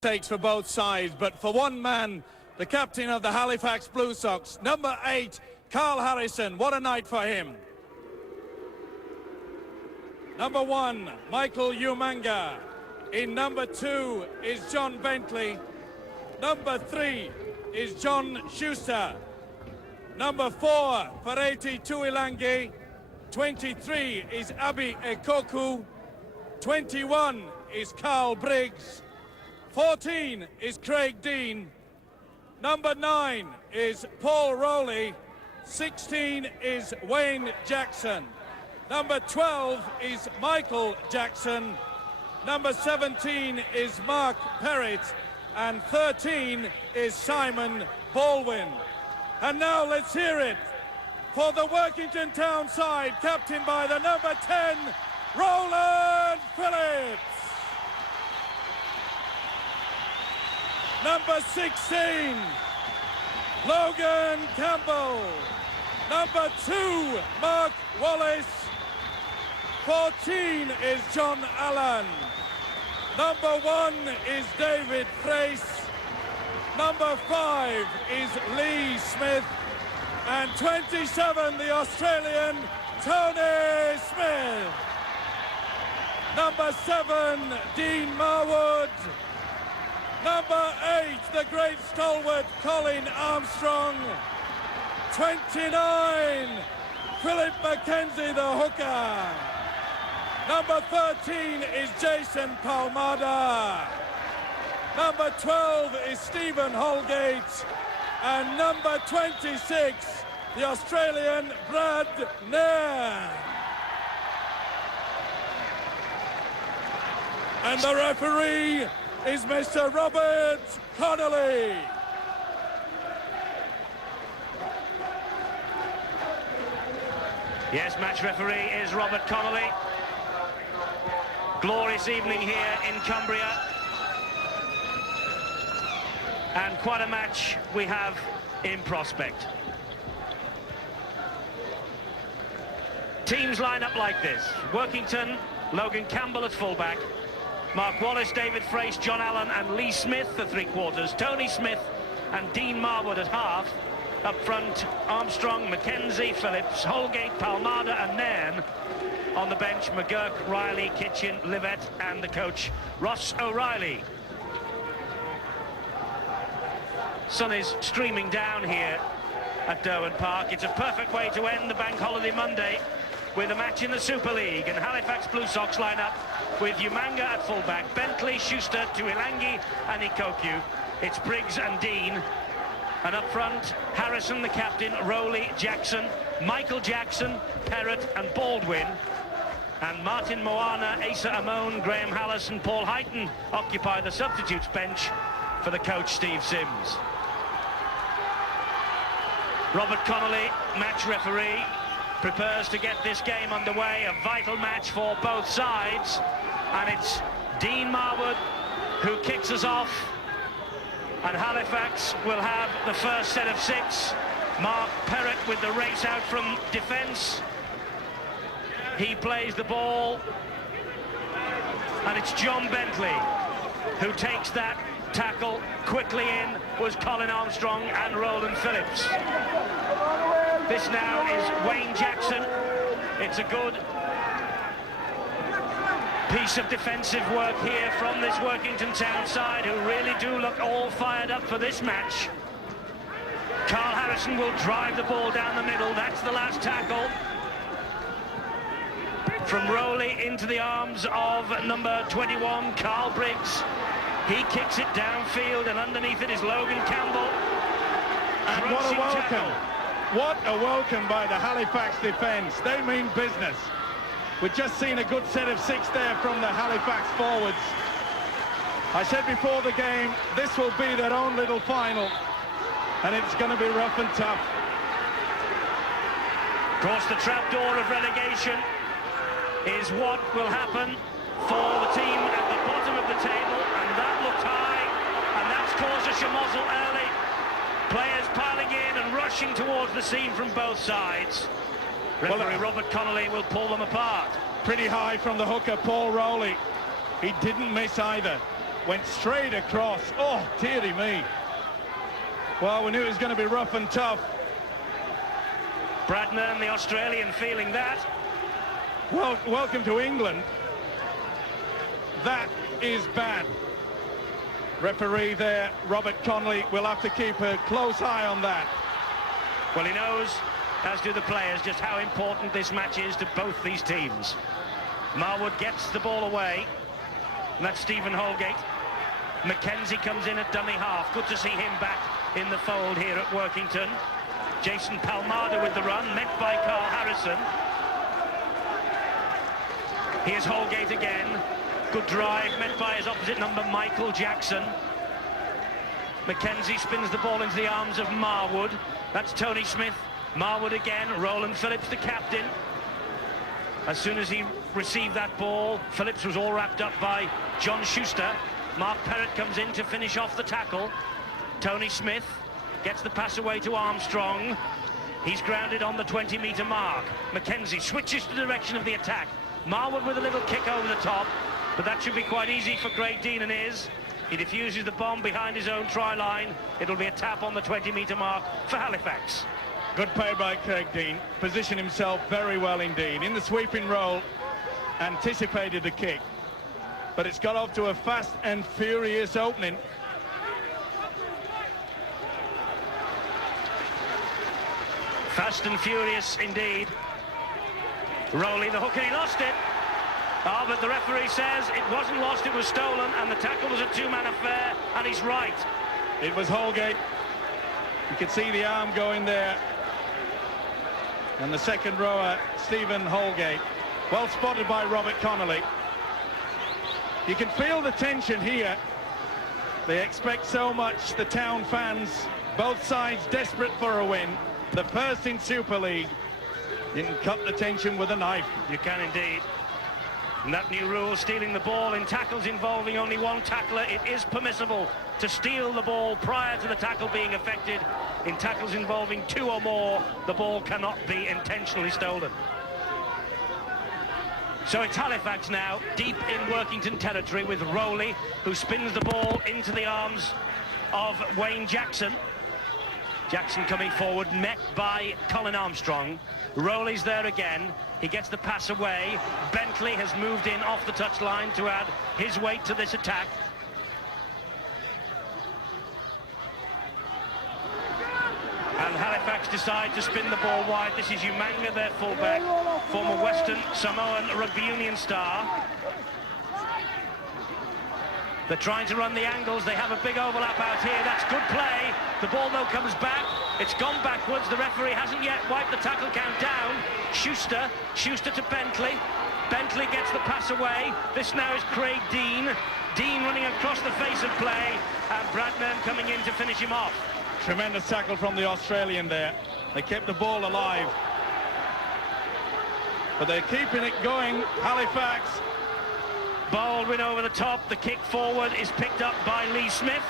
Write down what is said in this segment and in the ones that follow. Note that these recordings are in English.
Takes for both sides, but for one man, the captain of the Halifax Blue Sox, number 8, Carl Harrison. What a night for him. Number 1, Michael Umanga. In number 2 is John Bentley. Number 3 is John Schuster. Number 4, Fareti Tuilangi. 23 is Abi Ekoku. 21 is Carl Briggs. 14 is Craig Dean. Number 9 is Paul Rowley. 16 is Wayne Jackson. Number 12 is Michael Jackson. Number 17 is Mark Perrett. And 13 is Simon Baldwin. And now let's hear it for the Workington Town side, captained by the number 10, Roland Phillips. Number 16, Logan Campbell. Number 2, Mark Wallace. 14 is John Allen. Number 1 is David Frace. Number 5 is Lee Smith. And 27, the Australian Tony Smith. Number 7, Dean Marwood. Number 8, the great stalwart Colin Armstrong. 29, Philip McKenzie, the hooker. Number 13 is Jason Palmada. Number 12 is Stephen Holgate. And number 26, the Australian Brad Nair. And the referee is Mr. Robert Connolly. Yes, match referee is Robert Connolly. Glorious evening here in Cumbria. And quite a match we have in prospect. Teams line up like this. Workington, Logan Campbell at fullback. Mark Wallace, David Frace, John Allen and Lee Smith, the three-quarters. Tony Smith and Dean Marwood at half. Up front, Armstrong, McKenzie, Phillips, Holgate, Palmada and Nairn. On the bench, McGurk, Riley, Kitchen, Livett and the coach, Ross O'Reilly. Sun is streaming down here at Derwent Park. It's a perfect way to end the Bank Holiday Monday with a match in the Super League. And Halifax Blue Sox line up with Umanga at fullback, Bentley, Schuster, Tuilangi and Ikoku. It's Briggs and Dean. And up front, Harrison, the captain, Rowley, Jackson, Michael Jackson, Perrett and Baldwin. And Martin Moana, Asa Amon, Graham Hallis and Paul Heighton occupy the substitutes bench for the coach, Steve Sims. Robert Connolly, match referee, prepares to get this game underway. A vital match for both sides. And it's Dean Marwood who kicks us off. And Halifax will have the first set of 6. Mark Perrett with the race out from defence. He plays the ball. And it's John Bentley who takes that tackle. Quickly in was Colin Armstrong and Roland Phillips. This now is Wayne Jackson. It's a good piece of defensive work here from this Workington Town side, who really do look all fired up for this match. Carl Harrison will drive the ball down the middle. That's the last tackle. From Rowley into the arms of number 21, Carl Briggs. He kicks it downfield, and underneath it is Logan Campbell. And what a welcome. Tackle. What a welcome by the Halifax defence. They mean business. We've just seen a good set of 6 there from the Halifax forwards. I said before the game, this will be their own little final, and it's going to be rough and tough. Of course, the trapdoor of relegation is what will happen for the team at the bottom of the table, and that looked high, and that's caused a schmozzle early. Players piling in and rushing towards the scene from both sides. Referee Robert Connolly will pull them apart. Pretty high from the hooker, Paul Rowley. He didn't miss either. went straight across. Oh, dearie me. Well, we knew it was going to be rough and tough. Bradman, the Australian, feeling that. Well, welcome to England. That is bad. Referee there, Robert Connolly, will have to keep a close eye on that. Well, he knows, as do the players, just how important this match is to both these teams. Marwood gets the ball away, and that's Stephen Holgate. Mackenzie comes in at dummy half. Good to see him back in the fold here at Workington. Jason Palmada with the run, met by Carl Harrison. Here's Holgate again. Good drive, met by his opposite number, Michael Jackson. Mackenzie spins the ball into the arms of Marwood. That's Tony Smith. Marwood again. Roland Phillips, the captain. As soon as he received that ball, Phillips was all wrapped up by John Schuster. Mark Perrott comes in to finish off the tackle. Tony Smith gets the pass away to Armstrong. He's grounded on the 20-metre mark. Mackenzie switches the direction of the attack. Marwood with a little kick over the top, but that should be quite easy for Craig Dean, and is. He defuses the bomb behind his own try line. It'll be a tap on the 20-metre mark for Halifax. Good play by Craig Dean. Positioned himself very well indeed. In the sweeping role, anticipated the kick. But it's got off to a fast and furious opening. Fast and furious indeed. Rowley, the hook, and he lost it. Ah, but the referee says it wasn't lost, it was stolen, and the tackle was a two-man affair, and he's right. It was Holgate. You could see the arm going there. And the second rower, Stephen Holgate. Well spotted by Robert Connolly. You can feel the tension here. They expect so much, the town fans. Both sides desperate for a win. The first in Super League. You can cut the tension with a knife. You can indeed. And that new rule, stealing the ball in tackles involving only one tackler, it is permissible to steal the ball prior to the tackle being effected. In tackles involving two or more, the ball cannot be intentionally stolen. So it's Halifax now, deep in Workington territory, with Rowley, who spins the ball into the arms of Wayne Jackson. Jackson coming forward, met by Colin Armstrong. Rowley's there again. He gets the pass away. Bentley has moved in off the touchline to add his weight to this attack. And Halifax decide to spin the ball wide. This is Umanga, their fullback, former Western Samoan rugby union star. They're trying to run the angles. They have a big overlap out here. That's good play. The ball, though, comes back. It's gone backwards. The referee hasn't yet wiped the tackle count down. Schuster to Bentley. Bentley gets the pass away. This now is Craig Dean. Dean running across the face of play. And Bradman coming in to finish him off. Tremendous tackle from the Australian there. They kept the ball alive. But they're keeping it going, Halifax. Baldwin over the top. The kick forward is picked up by Lee Smith.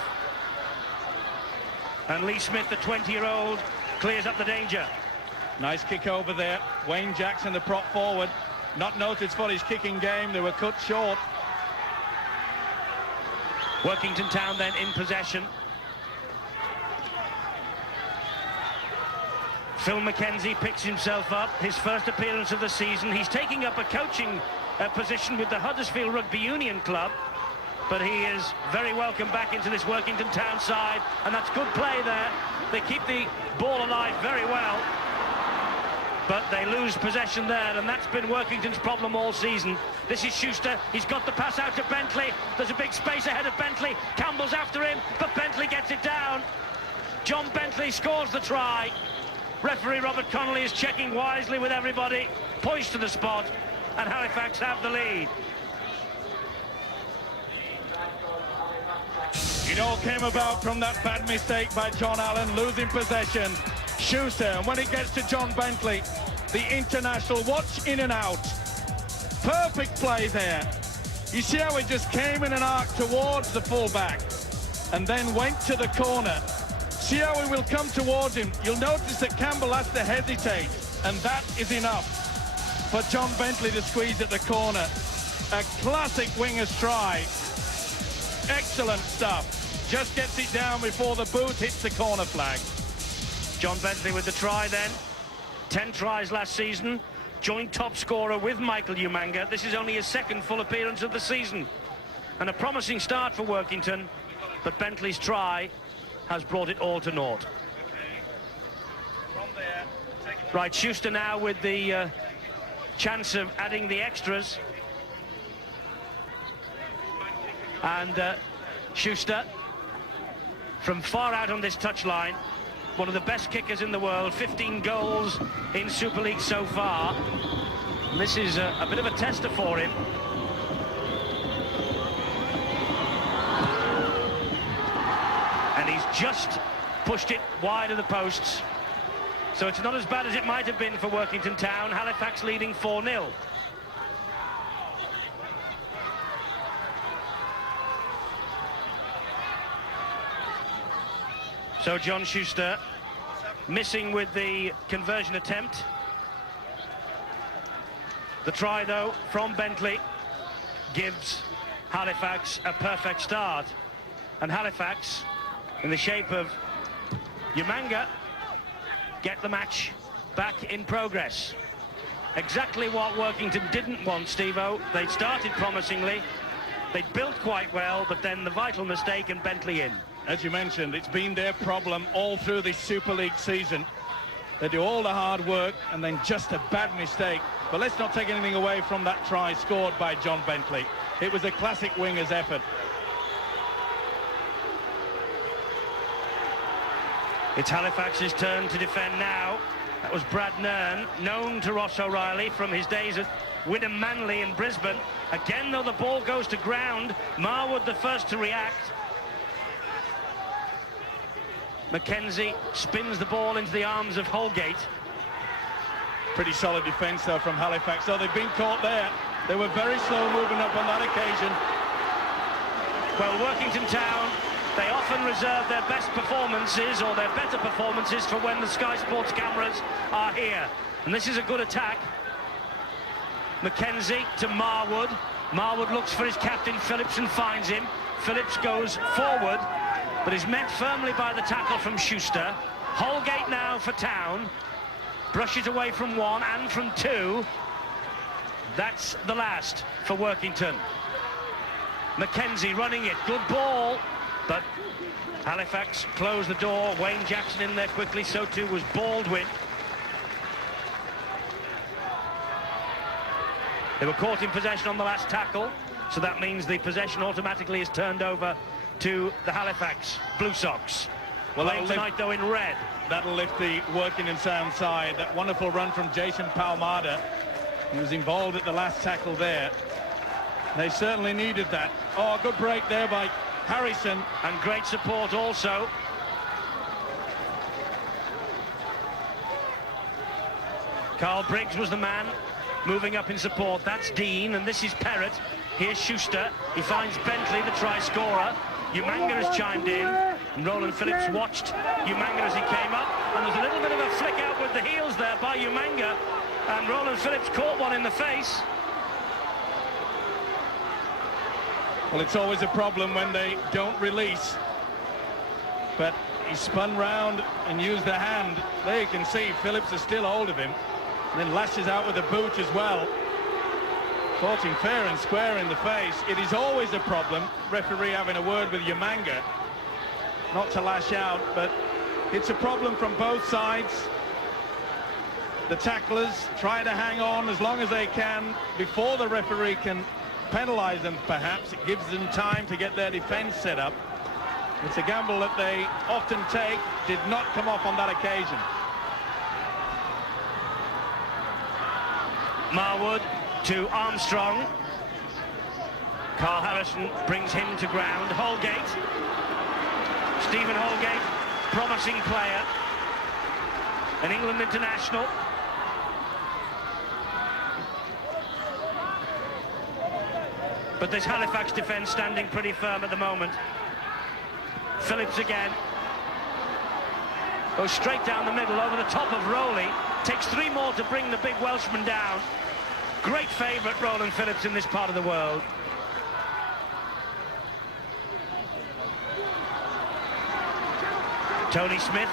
And Lee Smith, the 20-year-old, clears up the danger. Nice kick over there. Wayne Jackson, the prop forward, not noticed for his kicking game. They were cut short. Workington Town then in possession. Phil Mackenzie picks himself up. His first appearance of the season. He's taking up a coaching position with the Huddersfield Rugby Union Club. But he is very welcome back into this Workington Town side, and that's good play there. They keep the ball alive very well, but they lose possession there, and that's been Workington's problem all season. This is Schuster. He's got the pass out to Bentley. There's a big space ahead of Bentley. Campbell's after him, but Bentley gets it down. John Bentley scores the try. Referee Robert Connolly is checking wisely with everybody, poised to the spot, and Halifax have the lead. It all came about from that bad mistake by John Allen, losing possession. Schuster, and when it gets to John Bentley, the international, watch in and out. Perfect play there. You see how it just came in an arc towards the fullback and then went to the corner. See how he will come towards him. You'll notice that Campbell has to hesitate, and that is enough for John Bentley to squeeze at the corner. A classic winger's try. Excellent stuff. Just gets it down before the boot hits the corner flag. John Bentley with the try then. 10 tries last season. Joint top scorer with Michael Umanga. This is only his second full appearance of the season. And a promising start for Workington, but Bentley's try has brought it all to naught. Right, Schuster now with the chance of adding the extras. And Schuster, from far out on this touchline, one of the best kickers in the world, 15 goals in Super League so far. And this is a bit of a tester for him. And he's just pushed it wide of the posts. So it's not as bad as it might have been for Workington Town. Halifax leading 4-0. So John Schuster missing with the conversion attempt. The try, though, from Bentley gives Halifax a perfect start. And Halifax, in the shape of Umanga, get the match back in progress. Exactly what Workington didn't want, Steve-O. They started promisingly, they built quite well, but then the vital mistake and Bentley in. As you mentioned, it's been their problem all through this Super League season. They do all the hard work and then just a bad mistake. But let's not take anything away from that try scored by John Bentley. It was a classic winger's effort. It's Halifax's turn to defend now. That was Brad Nern, known to Ross O'Reilly from his days at Wynnum Manley in Brisbane. Again, though, the ball goes to ground. Marwood the first to react. Mackenzie spins the ball into the arms of Holgate. Pretty solid defence, though, from Halifax. So they've been caught there. They were very slow moving up on that occasion. Well, Workington Town, they often reserve their best performances or their better performances for when the Sky Sports cameras are here. And this is a good attack. Mackenzie to Marwood. Marwood looks for his captain, Phillips, and finds him. Phillips goes forward, but is met firmly by the tackle from Schuster. Holgate now for Town. Brushes away from one and from two. That's the last for Workington. Mackenzie running it. Good ball. But Halifax closed the door. Wayne Jackson in there quickly. So too was Baldwin. They were caught in possession on the last tackle. So that means the possession automatically is turned over to the Halifax Blue Sox. Well, playing tonight, though, in red. That'll lift the Workington Sound side. That wonderful run from Jason Palmada. He was involved at the last tackle there. They certainly needed that. Oh, good break there by Harrison. And great support also. Carl Briggs was the man moving up in support. That's Dean, and this is Perrott. Here's Schuster. He finds Bentley, the try scorer. Umanga has chimed in, and Roland Phillips watched Umanga as he came up, and there's a little bit of a flick out with the heels there by Umanga, and Roland Phillips caught one in the face. Well, it's always a problem when they don't release, but he spun round and used the hand. There you can see Phillips is still hold of him, and then lashes out with the boot as well. Caught him fair and square in the face. It is always a problem, referee having a word with Umanga, not to lash out, but it's a problem from both sides. The tacklers try to hang on as long as they can before the referee can penalise them, perhaps. It gives them time to get their defence set up. It's a gamble that they often take. Did not come off on that occasion. Marwood to Armstrong. Carl Harrison brings him to ground. Holgate. Stephen Holgate, promising player. An England international. But this Halifax defence standing pretty firm at the moment. Phillips again. Goes straight down the middle over the top of Rowley. Takes three more to bring the big Welshman down. Great favourite, Roland Phillips, in this part of the world. Tony Smith.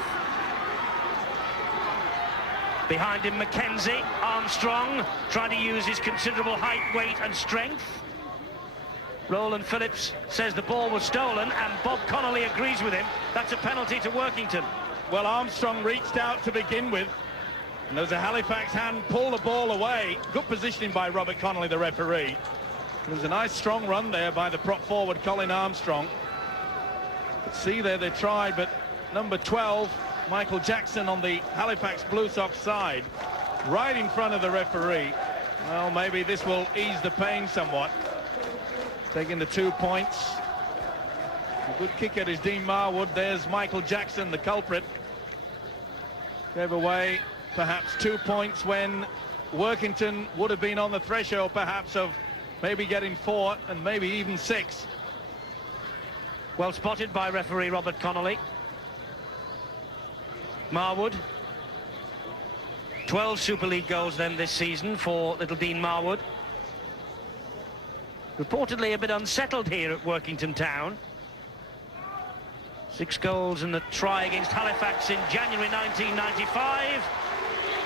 Behind him, Mackenzie. Armstrong trying to use his considerable height, weight and strength. Roland Phillips says the ball was stolen, and Bob Connolly agrees with him. That's a penalty to Workington. Well, Armstrong reached out to begin with, and there was a Halifax hand, pull the ball away. Good positioning by Robert Connolly, the referee. There was a nice strong run there by the prop forward, Colin Armstrong. See there, they tried, but number 12, Michael Jackson on the Halifax Blue Sox side, right in front of the referee. Well, maybe this will ease the pain somewhat. Taking the 2 points. A good kick at is Dean Marwood. There's Michael Jackson, the culprit. Gave away perhaps 2 points when Workington would have been on the threshold perhaps of maybe getting 4 and maybe even 6. Well spotted by referee Robert Connolly. Marwood. 12 Super League goals then this season for little Dean Marwood. Reportedly a bit unsettled here at Workington Town. 6 goals and a try against Halifax in January 1995.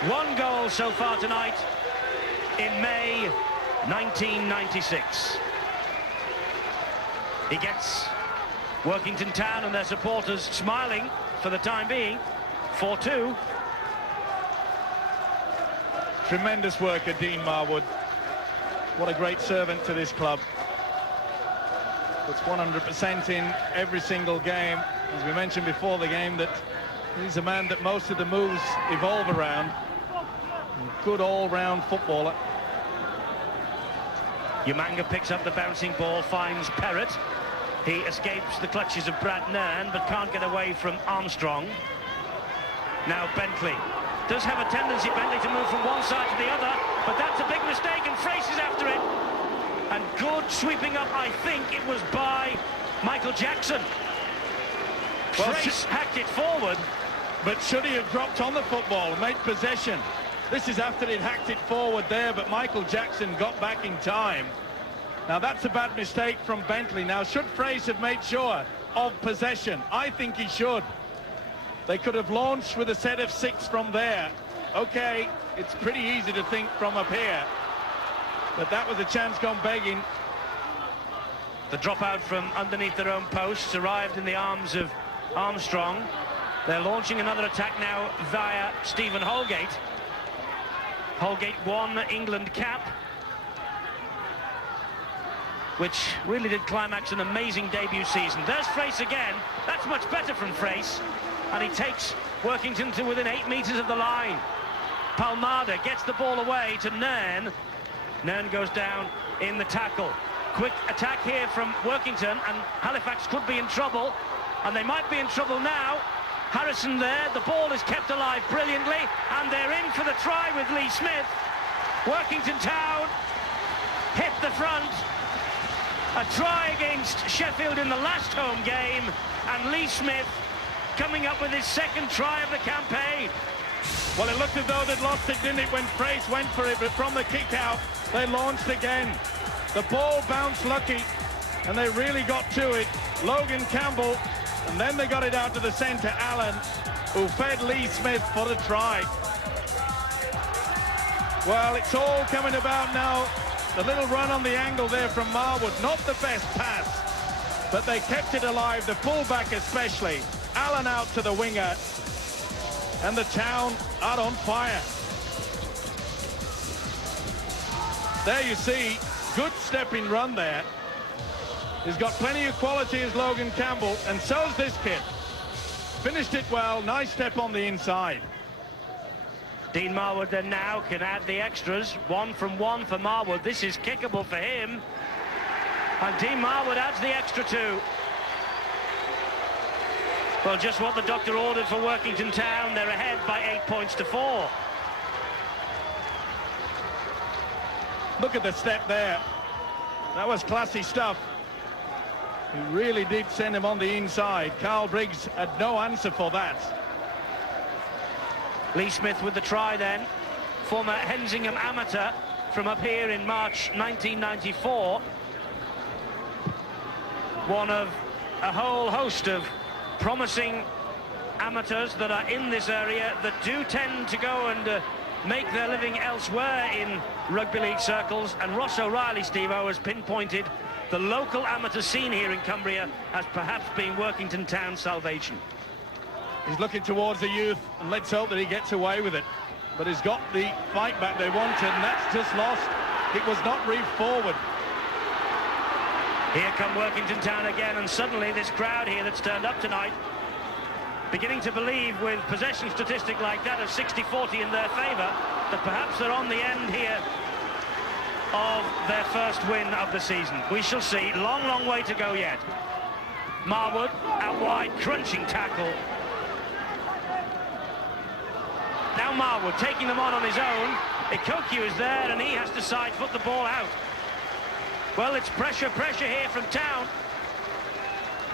1 goal so far tonight in May 1996. He gets Workington Town and their supporters smiling for the time being. 4-2. Tremendous work at Dean Marwood. What a great servant to this club. It's 100% in every single game. As we mentioned before the game, that he's a man that most of the moves evolve around. Good all-round footballer. Umanga picks up the bouncing ball, finds Perrott. He escapes the clutches of Brad Nairn, but can't get away from Armstrong. Now Bentley. Does have a tendency, Bentley, to move from one side to the other, but that's a big mistake, and Frace is after it. And good sweeping up, I think it was by Michael Jackson. Well, Frace hacked it forward. But should he have dropped on the football and made possession? This is after he'd hacked it forward there, but Michael Jackson got back in time. Now that's a bad mistake from Bentley. Now should Frace have made sure of possession? I think he should. They could have launched with a set of 6 from there. Okay, it's pretty easy to think from up here, but that was a chance gone begging. The dropout from underneath their own posts arrived in the arms of Armstrong. They're launching another attack now via Stephen Holgate. Holgate won England cap, which really did climax an amazing debut season. There's Frace again. That's much better from Frace. And he takes Workington to within 8 meters of the line. Palmada gets the ball away to Nairn. Nairn goes down in the tackle. Quick attack here from Workington, and Halifax could be in trouble, and they might be in trouble now. Harrison there, the ball is kept alive brilliantly, and they're in for the try with Lee Smith. Workington Town hit the front. A try against Sheffield in the last home game, and Lee Smith coming up with his 2nd try of the campaign. Well, it looked as though they'd lost it, didn't it, when Frace went for it, but from the kick out, they launched again. The ball bounced lucky, and they really got to it. Logan Campbell, and then they got it out to the centre, Allen, who fed Lee Smith for the try. Well, it's all coming about now. The little run on the angle there from Marwood, not the best pass, but they kept it alive, the fullback especially. Allen out to the winger, and the Town are on fire. There you see, good stepping run there. He's got plenty of quality as Logan Campbell, and so's this kid. Finished it well, nice step on the inside. Dean Marwood then now can add the extras. 1 from 1 for Marwood. This is kickable for him. And Dean Marwood adds the extra 2. Well, just what the doctor ordered for Workington Town. They're ahead by 8 points to 4. Look at the step there. That was classy stuff. He really did send him on the inside. Carl Briggs had no answer for that. Lee Smith with the try then. Former Hensingham amateur from up here in March 1994. One of a whole host of promising amateurs that are in this area that do tend to go and make their living elsewhere in rugby league circles, and Ross O'Reilly, Steve-O, has pinpointed the local amateur scene here in Cumbria as perhaps being Workington Town's salvation. He's looking towards the youth, and let's hope that he gets away with it. But he's got the fight back they wanted, and that's just lost. It was not reached forward. Here come Workington Town again, and suddenly this crowd here that's turned up tonight beginning to believe, with possession statistic like that of 60-40 in their favour, that perhaps they're on the end here of their first win of the season. We shall see. Long, long way to go yet. Marwood out wide, crunching tackle. Now Marwood taking them on his own. Ikoku is there, and he has to side-foot the ball out. Well, it's pressure here from Town.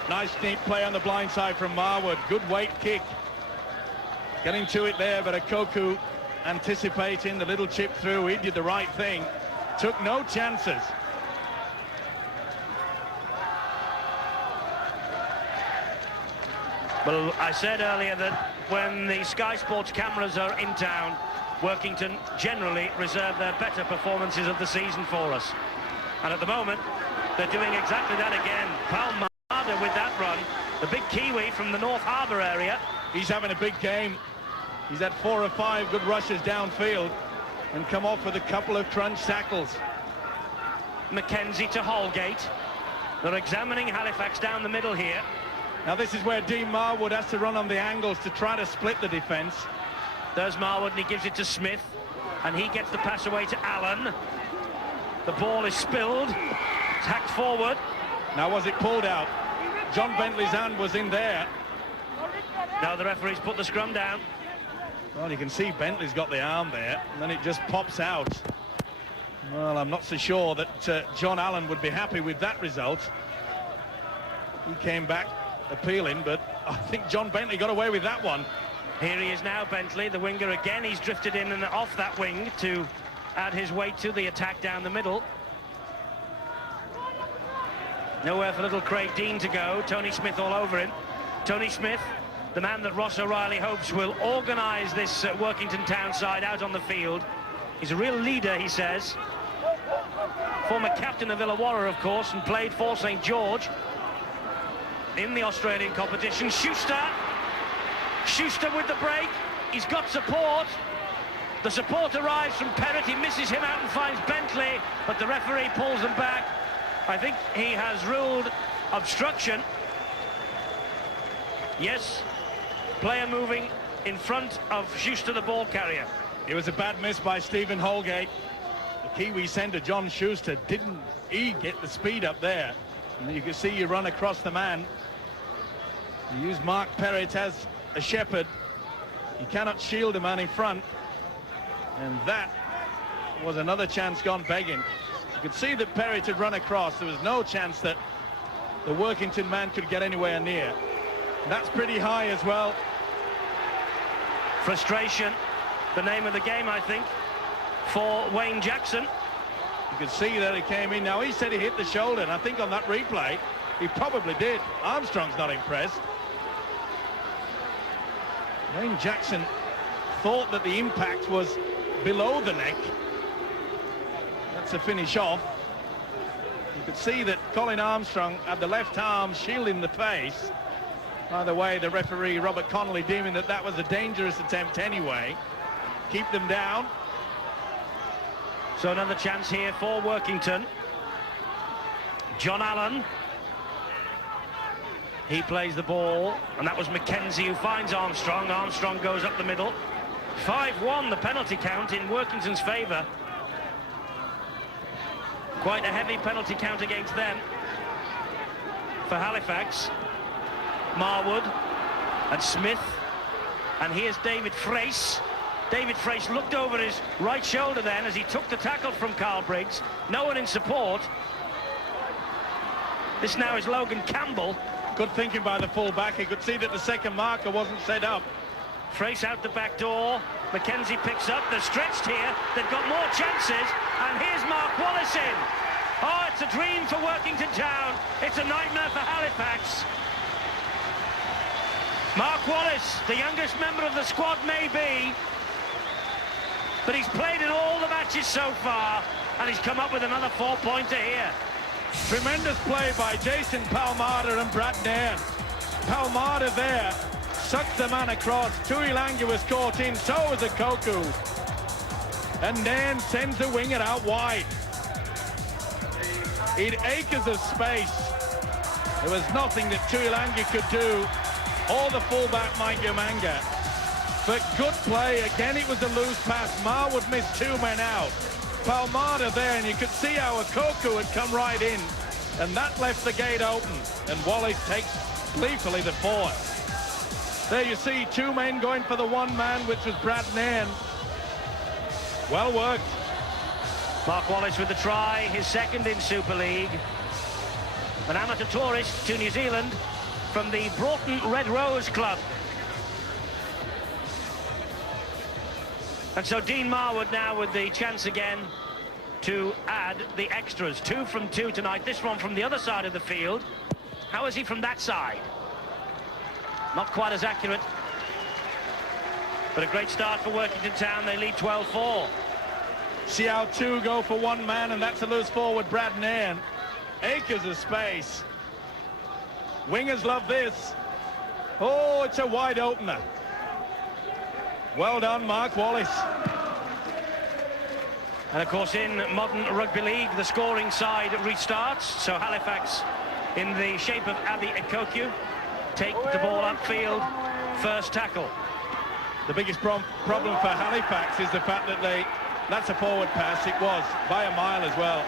Nice neat play on the blind side from Marwood. Good weight kick. Getting to it there, but Ikoku anticipating the little chip through. He did the right thing. Took no chances. Well, I said earlier that when the Sky Sports cameras are in town, Workington generally reserve their better performances of the season for us. And at the moment, they're doing exactly that again. Palma with that run, the big Kiwi from the North Harbour area. He's having a big game. He's had 4 or 5 good rushes downfield and come off with a couple of crunch tackles. Mackenzie to Holgate. They're examining Halifax down the middle here. Now this is where Dean Marwood has to run on the angles to try to split the defence. There's Marwood, and he gives it to Smith, and he gets the pass away to Allen. The ball is spilled. It's hacked forward. Now was it pulled out? John Bentley's hand was in there. Now the referee's put the scrum down. Well, you can see Bentley's got the arm there, and then it just pops out. Well, I'm not so sure that John Allen would be happy with that result. He came back appealing, but I think John Bentley got away with that one. Here he is now, Bentley, the winger again. He's drifted in and off that wing to add his weight to the attack down the middle. Nowhere for little Craig Dean to go. Tony Smith all over him. Tony Smith, the man that Ross O'Reilly hopes will organise this Workington Town side out on the field. He's a real leader, he says. Former captain of Illawarra, of course, and played for St George in the Australian competition. Schuster with the break. He's got support. The support arrives from Perrott. He misses him out and finds Bentley, but the referee pulls them back. I think he has ruled obstruction. Yes, player moving in front of Schuster, the ball carrier. It was a bad miss by Stephen Holgate. The Kiwi centre, John Schuster, didn't get the speed up there. And you can see you run across the man. You use Mark Perrott as a shepherd. You cannot shield a man in front. And that was another chance gone begging. You could see that Perrott had run across. There was no chance that the Workington man could get anywhere near. And that's pretty high as well. Frustration, the name of the game, I think, for Wayne Jackson. You could see that he came in. Now, he said he hit the shoulder, and I think on that replay, he probably did. Armstrong's not impressed. Wayne Jackson thought that the impact was below the neck. That's a finish off. You could see that Colin Armstrong had the left arm shielding the face. By the way, the referee, Robert Connolly, deeming that that was a dangerous attempt anyway. Keep them down. So another chance here for Workington. John Allen. He plays the ball, and that was Mackenzie who finds Armstrong. Armstrong goes up the middle. 5-1, the penalty count in Workington's favour. Quite a heavy penalty count against them. For Halifax, Marwood and Smith, and here's David Frace. David Frace looked over his right shoulder then as he took the tackle from Carl Briggs. No one in support. This now is Logan Campbell. Good thinking by the full-back. He could see that the second marker wasn't set up. Frace out the back door. Mackenzie picks up. They're stretched here. They've got more chances. And here's Mark Wallace in. Oh, it's a dream for Workington Town. It's a nightmare for Halifax. Mark Wallace, the youngest member of the squad maybe, but he's played in all the matches so far, and he's come up with another 4-pointer here. Tremendous play by Jason Palmada and Brad Nairn. Palmada there sucked the man across. Tuilagi was caught in, so was Koku. And Nairn sends the winger out wide. In acres of space. There was nothing that Tuilagi could do, or the fullback Mike Umanga. But good play. Again, it was a loose pass. Marwood missed 2 men out. Palmada there, and you could see how Koku had come right in, and that left the gate open, and Wallace takes gleefully the forward. There you see 2 men going for the 1 man, which was Brad Nairn. Well worked. Mark Wallace with the try, his second in Super League. An amateur tourist to New Zealand from the Broughton Red Rose Club. And so Dean Marwood now with the chance again to add the extras. 2 from 2 tonight. This one from the other side of the field. How is he from that side? Not quite as accurate. But a great start for Workington Town. They lead 12-4. See how 2 go for 1 man, and that's a loose forward, Brad Nairn. Acres of space. Wingers love this. Oh, it's a wide opener. Well done, Mark Wallace. And of course, in modern rugby league, the scoring side restarts. So Halifax, in the shape of Abby Koku, take the ball upfield, first tackle. The biggest problem for Halifax is the fact that that's a forward pass. It was, by a mile as well.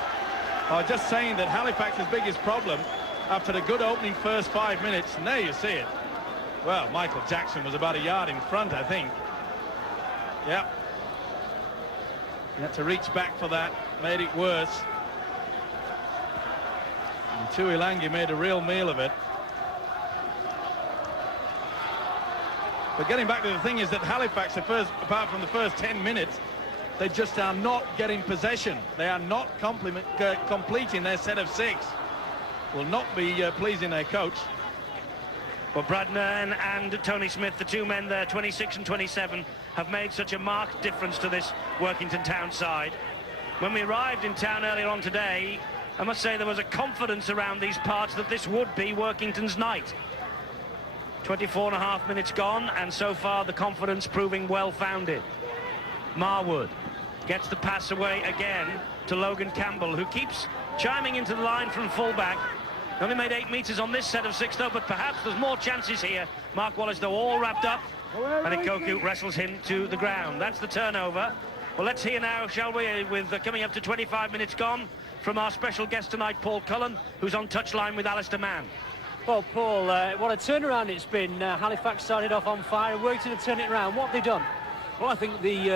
I was just saying that Halifax's biggest problem, after the good opening first 5 minutes, and there you see it. Well, Michael Jackson was about a yard in front, I think. Yep. He had to reach back for that, made it worse. And Tuilagi made a real meal of it. But getting back to the thing is that Halifax, apart from the first 10 minutes, they just are not getting possession. They are not completing their set of 6. Will not be pleasing their coach. Well, Brad Nairn and Tony Smith, the 2 men there, 26 and 27, have made such a marked difference to this Workington Town side. When we arrived in town earlier on today, I must say there was a confidence around these parts that this would be Workington's night. 24.5 minutes gone, and so far the confidence proving well-founded. Marwood gets the pass away again to Logan Campbell, who keeps chiming into the line from fullback. Only made 8 meters on this set of 6 though, but perhaps there's more chances here. Mark Wallace though all wrapped up, and Koku wrestles him to the ground. That's the turnover. Well, let's hear now, shall we, with coming up to 25 minutes gone, from our special guest tonight, Paul Cullen, who's on touchline with Alistair Mann. Well, Paul, what a turnaround it's been. Halifax started off on fire and worked to turn it around. What have they done? Well, I think the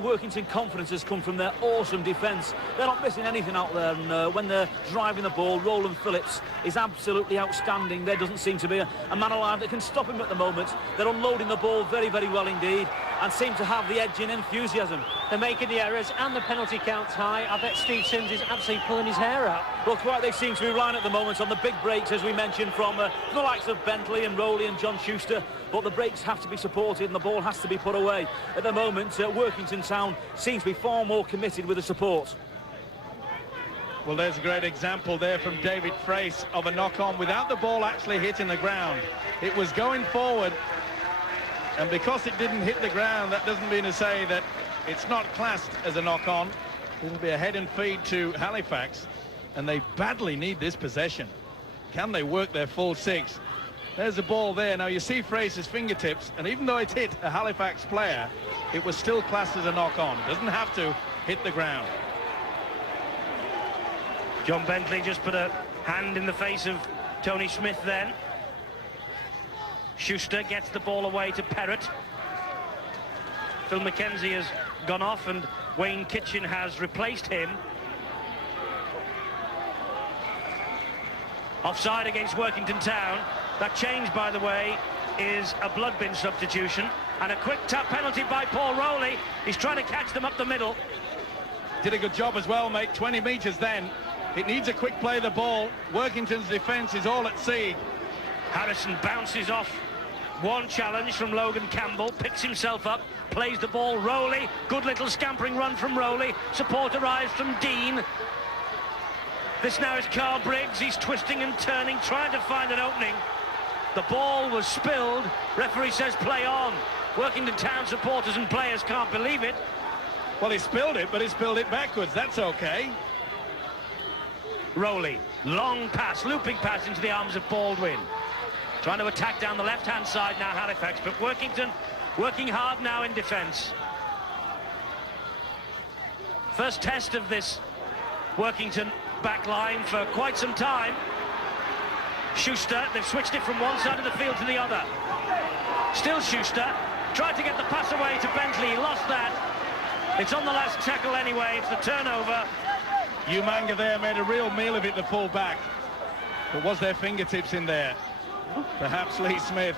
Workington confidence has come from their awesome defence. They're not missing anything out there, and when they're driving the ball, Roland Phillips is absolutely outstanding. There doesn't seem to be a man alive that can stop him at the moment. They're unloading the ball very, very well indeed, and seem to have the edge in enthusiasm. They're making the errors, and the penalty count's high. I bet Steve Sims is absolutely pulling his hair out. Well, quite they seem to be relying at the moment on the big breaks, as we mentioned, from the likes of Bentley and Rowley and John Schuster. But the breaks have to be supported and the ball has to be put away. At the moment, Workington Town seems to be far more committed with the support. Well, there's a great example there from David Frace of a knock-on without the ball actually hitting the ground. It was going forward, and because it didn't hit the ground, that doesn't mean to say that it's not classed as a knock-on. It'll be a head and feed to Halifax, and they badly need this possession. Can they work their full 6? There's the ball there. Now you see Fraser's fingertips, and even though it hit a Halifax player, it was still classed as a knock-on. It doesn't have to hit the ground. John Bentley just put a hand in the face of Tony Smith then. Schuster gets the ball away to Perrott. Phil McKenzie has gone off and Wayne Kitchen has replaced him. Offside against Workington Town. That change, by the way, is a blood bin substitution, and a quick tap penalty by Paul Rowley. He's trying to catch them up the middle. Did a good job as well, mate. 20 metres then. It needs a quick play of the ball. Workington's defence is all at sea. Harrison bounces off One challenge from Logan Campbell, picks himself up, plays the ball. Rowley, good little scampering run from Rowley. Support arrives from Dean. This now is Carl Briggs. He's twisting and turning, trying to find an opening. The ball was spilled. Referee says play on. Workington Town supporters and players can't believe it. Well, he spilled it, but he spilled it backwards. That's okay. Rowley, long pass, looping pass into the arms of Baldwin. Trying to attack down the left-hand side now, Halifax, but Workington working hard now in defence. First test of this Workington back line for quite some time. Schuster, they've switched it from one side of the field to the other. Still Schuster, tried to get the pass away to Bentley, he lost that. It's on the last tackle anyway, it's the turnover. Umanga there made a real meal of it, the full-back. But was there fingertips in there? Perhaps Lee Smith.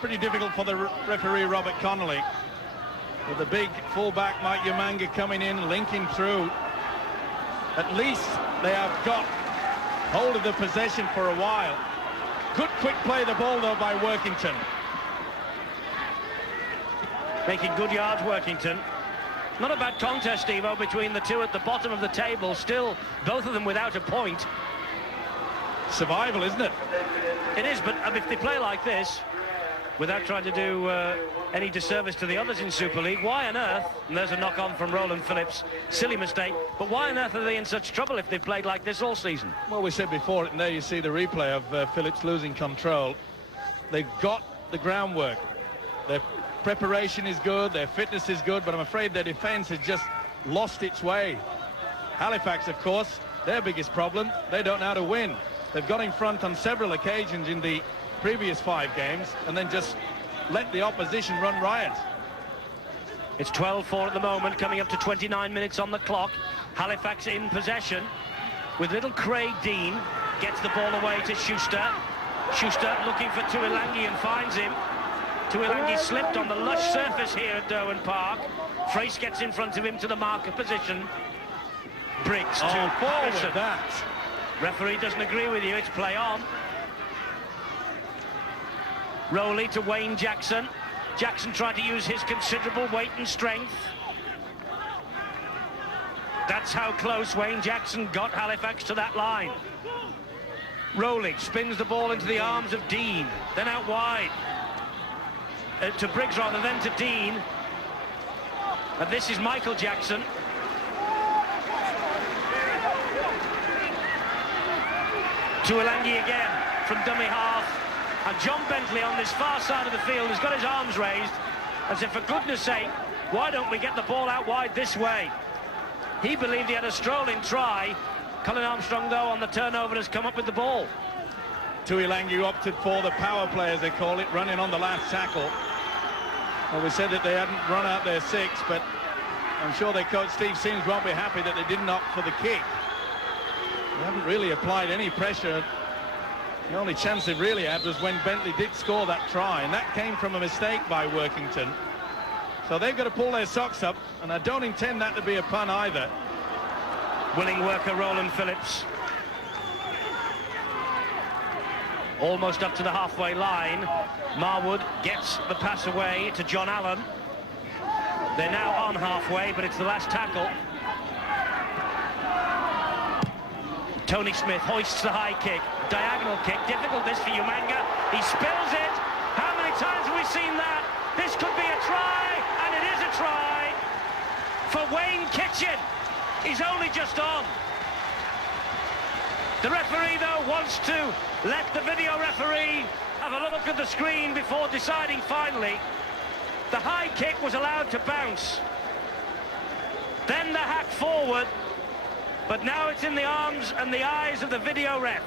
Pretty difficult for the referee, Robert Connolly. With the big full-back, Mike Umanga coming in, linking through. At least they have got hold of the possession for a while. Good quick play the ball, though, by Workington. Making good yards, Workington. Not a bad contest, Evo, between the two at the bottom of the table. Still, both of them without a point. Survival, isn't it? It is, but if they play like this, without trying to do any disservice to the others in Super League, why on earth, and there's a knock-on from Roland Phillips, silly mistake, but why on earth are they in such trouble if they've played like this all season? Well, we said before, and there you see the replay of Phillips losing control. They've got the groundwork. Their preparation is good, their fitness is good, but I'm afraid their defence has just lost its way. Halifax, of course, their biggest problem, they don't know how to win. They've got in front on several occasions in the previous 5 games and then just let the opposition run riot. It's 12-4 at the moment, coming up to 29 minutes on the clock. Halifax in possession with little Craig Dean. Gets the ball away to Schuster. Schuster looking for Tuilangi and finds him. Tuilangi slipped on the lush surface here at Derwent Park. Frace gets in front of him to the marker position. Briggs to Harrison. That. Referee doesn't agree with you, it's play on. Rowley to Wayne Jackson. Jackson tried to use his considerable weight and strength. That's how close Wayne Jackson got Halifax to that line. Rowley spins the ball into the arms of Dean, then out wide. To Briggs rather, then to Dean. And this is Michael Jackson. Tuilangi again from dummy half. And John Bentley on this far side of the field has got his arms raised and said, for goodness sake, why don't we get the ball out wide this way? He believed he had a strolling try. Colin Armstrong, though, on the turnover has come up with the ball. Tuilangi opted for the power play, as they call it, running on the last tackle. Well, we said that they hadn't run out their 6, but I'm sure their coach Steve Sims won't be happy that they didn't opt for the kick. They haven't really applied any pressure. The only chance they really had was when Bentley did score that try, and that came from a mistake by Workington. So they've got to pull their socks up, and I don't intend that to be a pun either. Willing worker Roland Phillips. Almost up to the halfway line. Marwood gets the pass away to John Allen. They're now on halfway, but it's the last tackle. Tony Smith hoists the high kick. Diagonal kick. Difficult this for Umanga. He spills it. How many times have we seen that? This could be a try, and it is a try for Wayne Kitchen. He's only just on. The referee, though, wants to let the video referee have a look at the screen before deciding finally. The high kick was allowed to bounce. Then the hack forward. But now it's in the arms and the eyes of the video ref.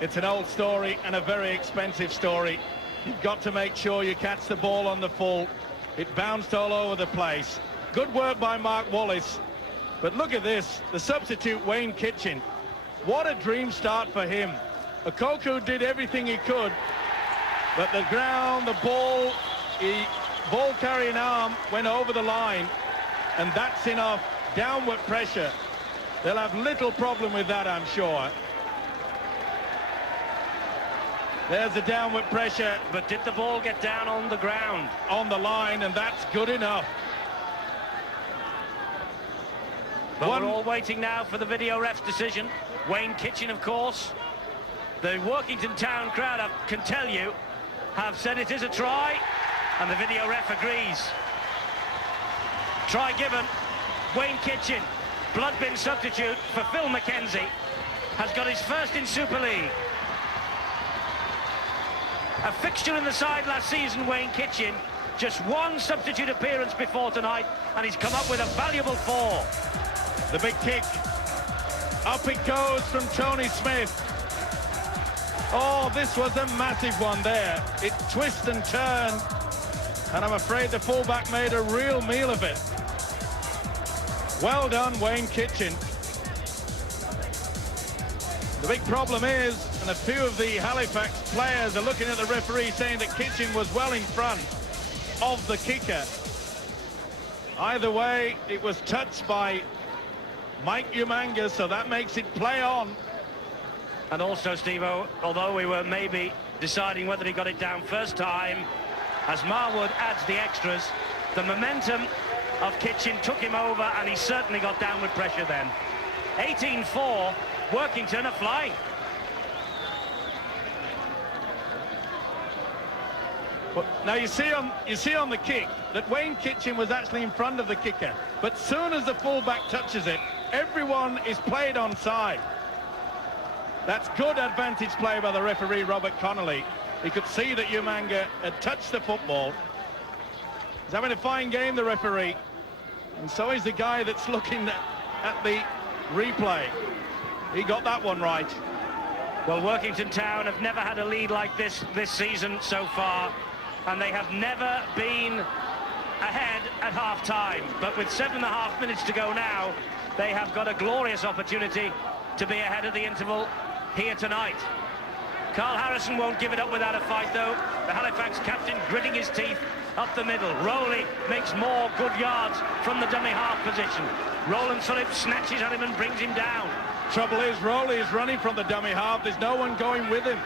It's an old story and a very expensive story. You've got to make sure you catch the ball on the full. It bounced all over the place. Good work by Mark Wallace. But look at this, the substitute Wayne Kitchen. What a dream start for him. Okoku did everything he could, but the ground, the ball, ball carrying arm went over the line, and that's enough downward pressure. They'll have little problem with that, I'm sure. There's the downward pressure. But did the ball get down on the ground? On the line, and that's good enough. But we're all waiting now for the video ref's decision. Wayne Kitchen, of course. The Workington town crowd, I can tell you, have said it is a try, and the video ref agrees. Try given. Wayne Kitchen, blood bin substitute for Phil McKenzie, has got his first in Super League. A fixture in the side last season, Wayne Kitchen. Just one substitute appearance before tonight, and he's come up with a valuable 4. The big kick. Up it goes from Tony Smith. Oh, this was a massive one there. It twists and turned, and I'm afraid the fullback made a real meal of it. Well done, Wayne Kitchen. The big problem is, and a few of the Halifax players are looking at the referee saying that Kitchen was well in front of the kicker. Either way, it was touched by Mike Umanga, so that makes it play on. And also, Steve-O, although we were maybe deciding whether he got it down first time, as Marwood adds the extras, the momentum of Kitchen took him over, and he certainly got downward pressure then. 18-4, Workington are flying. But now you see on the kick that Wayne Kitchen was actually in front of the kicker, but soon as the fullback touches it, everyone is played onside. That's good advantage play by the referee, Robert Connolly. He could see that Umanga had touched the football. He's having a fine game, the referee, and so is the guy that's looking at the replay. He got that one right. Well, Workington Town have never had a lead like this season so far, and they have never been ahead at half-time. But with 7.5 minutes to go now, they have got a glorious opportunity to be ahead of the interval here tonight. Carl Harrison won't give it up without a fight, though. The Halifax captain gritting his teeth up the middle. Rowley makes more good yards from the dummy half position. Roland Phillips snatches at him and brings him down. Trouble is, Rowley is running from the dummy half. There's no one going with him.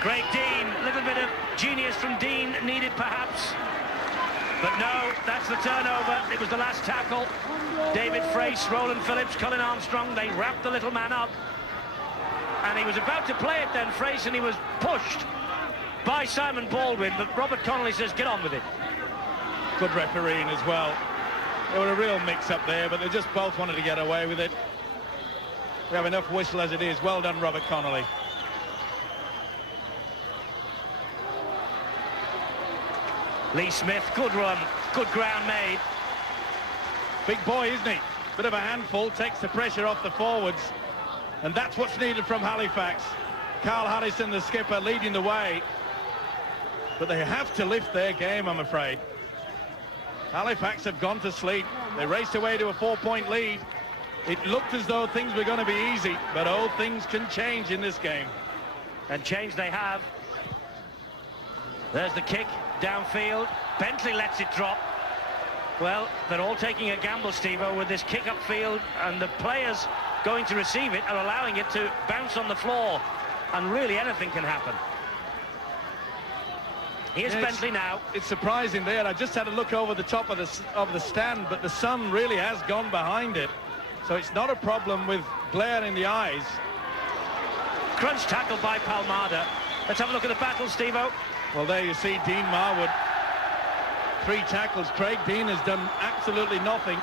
Craig Dean, a little bit of genius from Dean needed perhaps. But no, that's the turnover. It was the last tackle. David Frace, Roland Phillips, Colin Armstrong, they wrapped the little man up. And he was about to play it then, Frace, and he was pushed by Simon Baldwin, but Robert Connolly says, get on with it. Good refereeing as well. There were a real mix-up there, but they just both wanted to get away with it. We have enough whistle as it is. Well done, Robert Connolly. Lee Smith, good run, good ground made. Big boy, isn't he? Bit of a handful, takes the pressure off the forwards. And that's what's needed from Halifax. Carl Harrison, the skipper, leading the way. But they have to lift their game, I'm afraid. Halifax have gone to sleep. They raced away to a 4-point lead. It looked as though things were going to be easy, but all things can change in this game. And change they have. There's the kick downfield. Bentley lets it drop. Well, they're all taking a gamble, Steve-O, with this kick upfield, and the players going to receive it are allowing it to bounce on the floor, and really anything can happen. Here's Bentley now. It's surprising there. I just had a look over the top of the stand, but the sun really has gone behind it. So it's not a problem with glare in the eyes. Crunch tackle by Palmada. Let's have a look at the battle, Steve-O. Well, there you see Dean Marwood. 3 tackles. Craig Dean has done absolutely nothing.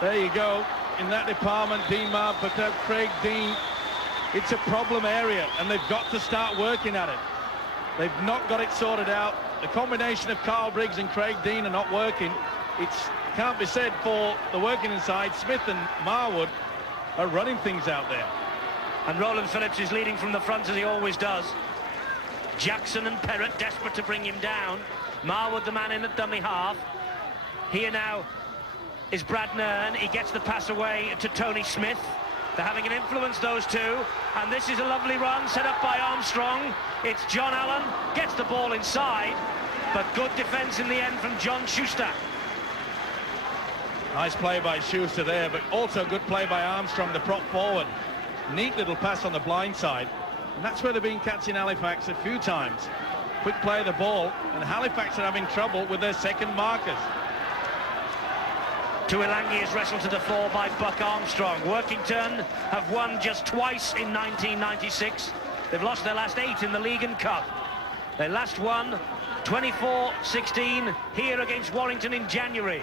There you go. In that department, Dean Marwood picked up Craig Dean. It's a problem area, and they've got to start working at it. They've not got it sorted out. The combination of Carl Briggs and Craig Dean are not working. It can't be said for the working inside. Smith and Marwood are running things out there. And Roland Phillips is leading from the front, as he always does. Jackson and Perrott desperate to bring him down. Marwood, the man in the dummy half. Here now is Brad Nern. He gets the pass away to Tony Smith. They're having an influence, those two. And this is a lovely run set up by Armstrong. It's John Allen, gets the ball inside, but good defence in the end from John Schuster. Nice play by Schuster there, but also good play by Armstrong, the prop forward. Neat little pass on the blind side. And that's where they've been catching Halifax a few times. Quick play of the ball, and Halifax are having trouble with their second markers. Tuilangi is wrestled to the floor by Buck Armstrong. Workington have won just twice in 1996. They've lost their last 8 in the League and Cup. They last won 24-16 here against Warrington in January.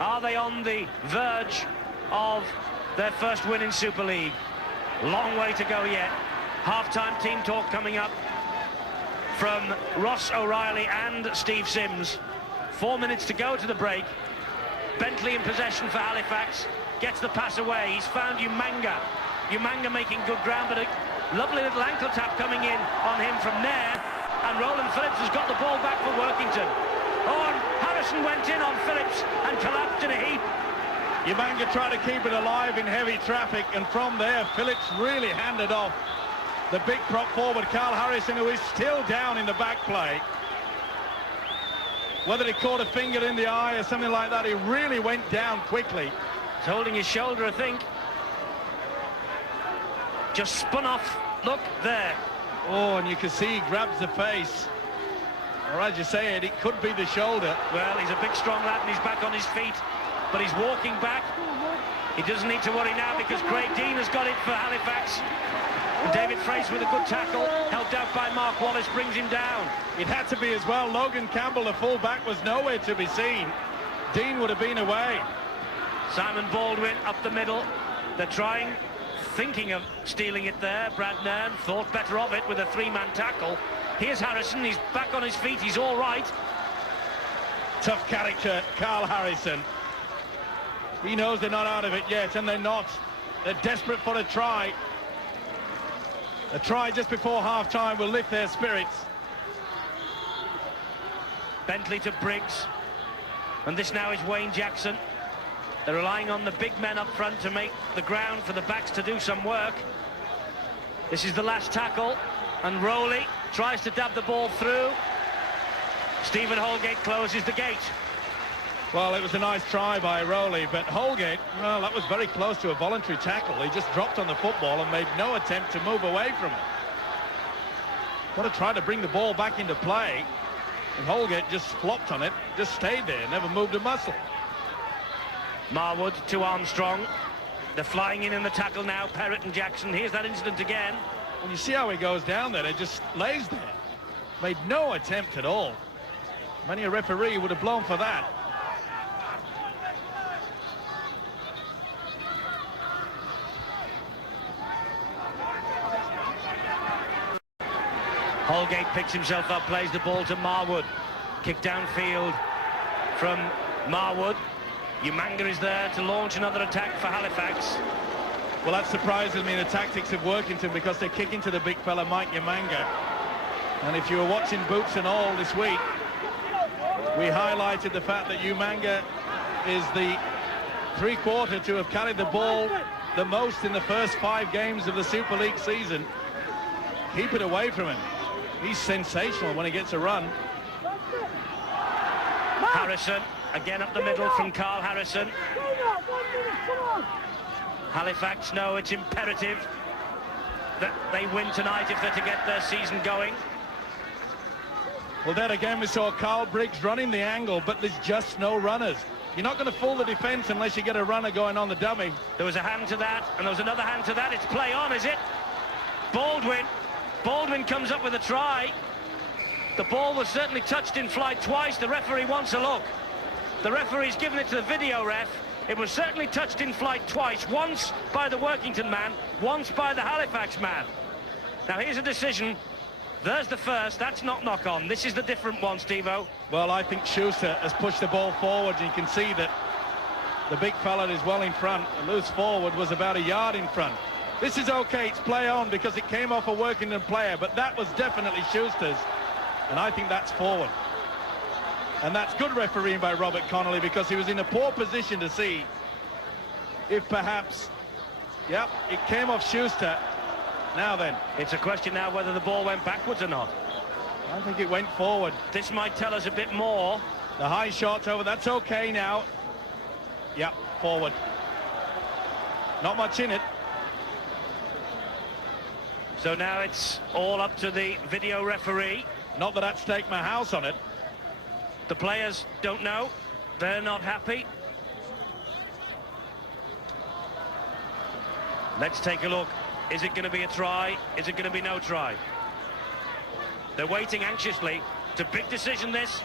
Are they on the verge of their first win in Super League? Long way to go yet. Half-time team talk coming up from Ross O'Reilly and Steve Sims. 4 minutes to go to the break. Bentley in possession for Halifax. Gets the pass away. He's found Umanga. Umanga making good ground, but a lovely little ankle tap coming in on him from there. And Roland Phillips has got the ball back for Workington. Oh, and Harrison went in on Phillips and collapsed in a heap. Umanga tried to keep it alive in heavy traffic, and from there, Phillips really handed off the big prop forward, Carl Harrison, who is still down in the back play. Whether he caught a finger in the eye or something like that, he really went down quickly. He's holding his shoulder, I think. Just spun off. Look there. Oh, and you can see he grabs the face. Or as you say it could be the shoulder. Well, he's a big, strong lad, and he's back on his feet. But he's walking back. He doesn't need to worry now because Craig Dean has got it for Halifax. And David Fraser with a good tackle, helped out by Mark Wallace, brings him down. It had to be as well. Logan Campbell, the full-back, was nowhere to be seen. Dean would have been away. Simon Baldwin up the middle. They're thinking of stealing it there. Brad Nairn thought better of it with a 3-man tackle. Here's Harrison, he's back on his feet, he's all right. Tough character, Carl Harrison. He knows they're not out of it yet, and they're not. They're desperate for a try. A try just before half-time will lift their spirits. Bentley to Briggs. And this now is Wayne Jackson. They're relying on the big men up front to make the ground for the backs to do some work. This is the last tackle. And Rowley tries to dab the ball through. Stephen Holgate closes the gate. Well, it was a nice try by Rowley, but Holgate, well, that was very close to a voluntary tackle. He just dropped on the football and made no attempt to move away from it. Got to try to bring the ball back into play, and Holgate just flopped on it, just stayed there, never moved a muscle. Marwood to Armstrong. They're flying in the tackle now, Perrott and Jackson. Here's that incident again. When you see how he goes down there, it just lays there. Made no attempt at all. Many a referee would have blown for that. Holgate picks himself up, plays the ball to Marwood. Kick downfield from Marwood. Umanga is there to launch another attack for Halifax. Well, that surprises me, the tactics of Workington, because they're kicking to the big fella, Mike Umanga. And if you were watching Boots and All this week, we highlighted the fact that Umanga is the three-quarter to have carried the ball the most in the first 5 games of the Super League season. Keep it away from him. He's sensational when he gets a run. Harrison, again up the middle from Carl Harrison. Halifax know it's imperative that they win tonight if they're to get their season going. Well, then again, we saw Carl Briggs running the angle, but there's just no runners. You're not going to fool the defence unless you get a runner going on the dummy. There was a hand to that, and there was another hand to that. It's play on, is it? Baldwin. Baldwin comes up with a try. The ball was certainly touched in flight twice. The referee wants a look. The referee's given it to the video ref. It was certainly touched in flight twice. Once by the Workington man, once by the Halifax man. Now here's a decision. There's the first. That's not knock-on. This is the different one, Steve-O. Well, I think Schuster has pushed the ball forward, and you can see that the big fella is well in front. The loose forward was about a yard in front. This is okay, it's play on because it came off a Workington player, but that was definitely Schuster's, and I think that's forward. And that's good refereeing by Robert Connolly, because he was in a poor position to see if perhaps, yep, it came off Schuster. Now then, it's a question now whether the ball went backwards or not. I think it went forward. This might tell us a bit more. The high shot over, that's okay now. Yep, forward. Not much in it. So now it's all up to the video referee. Not that I'd stake my house on it. The players don't know. They're not happy. Let's take a look. Is it going to be a try? Is it going to be no try? They're waiting anxiously. It's a big decision, this,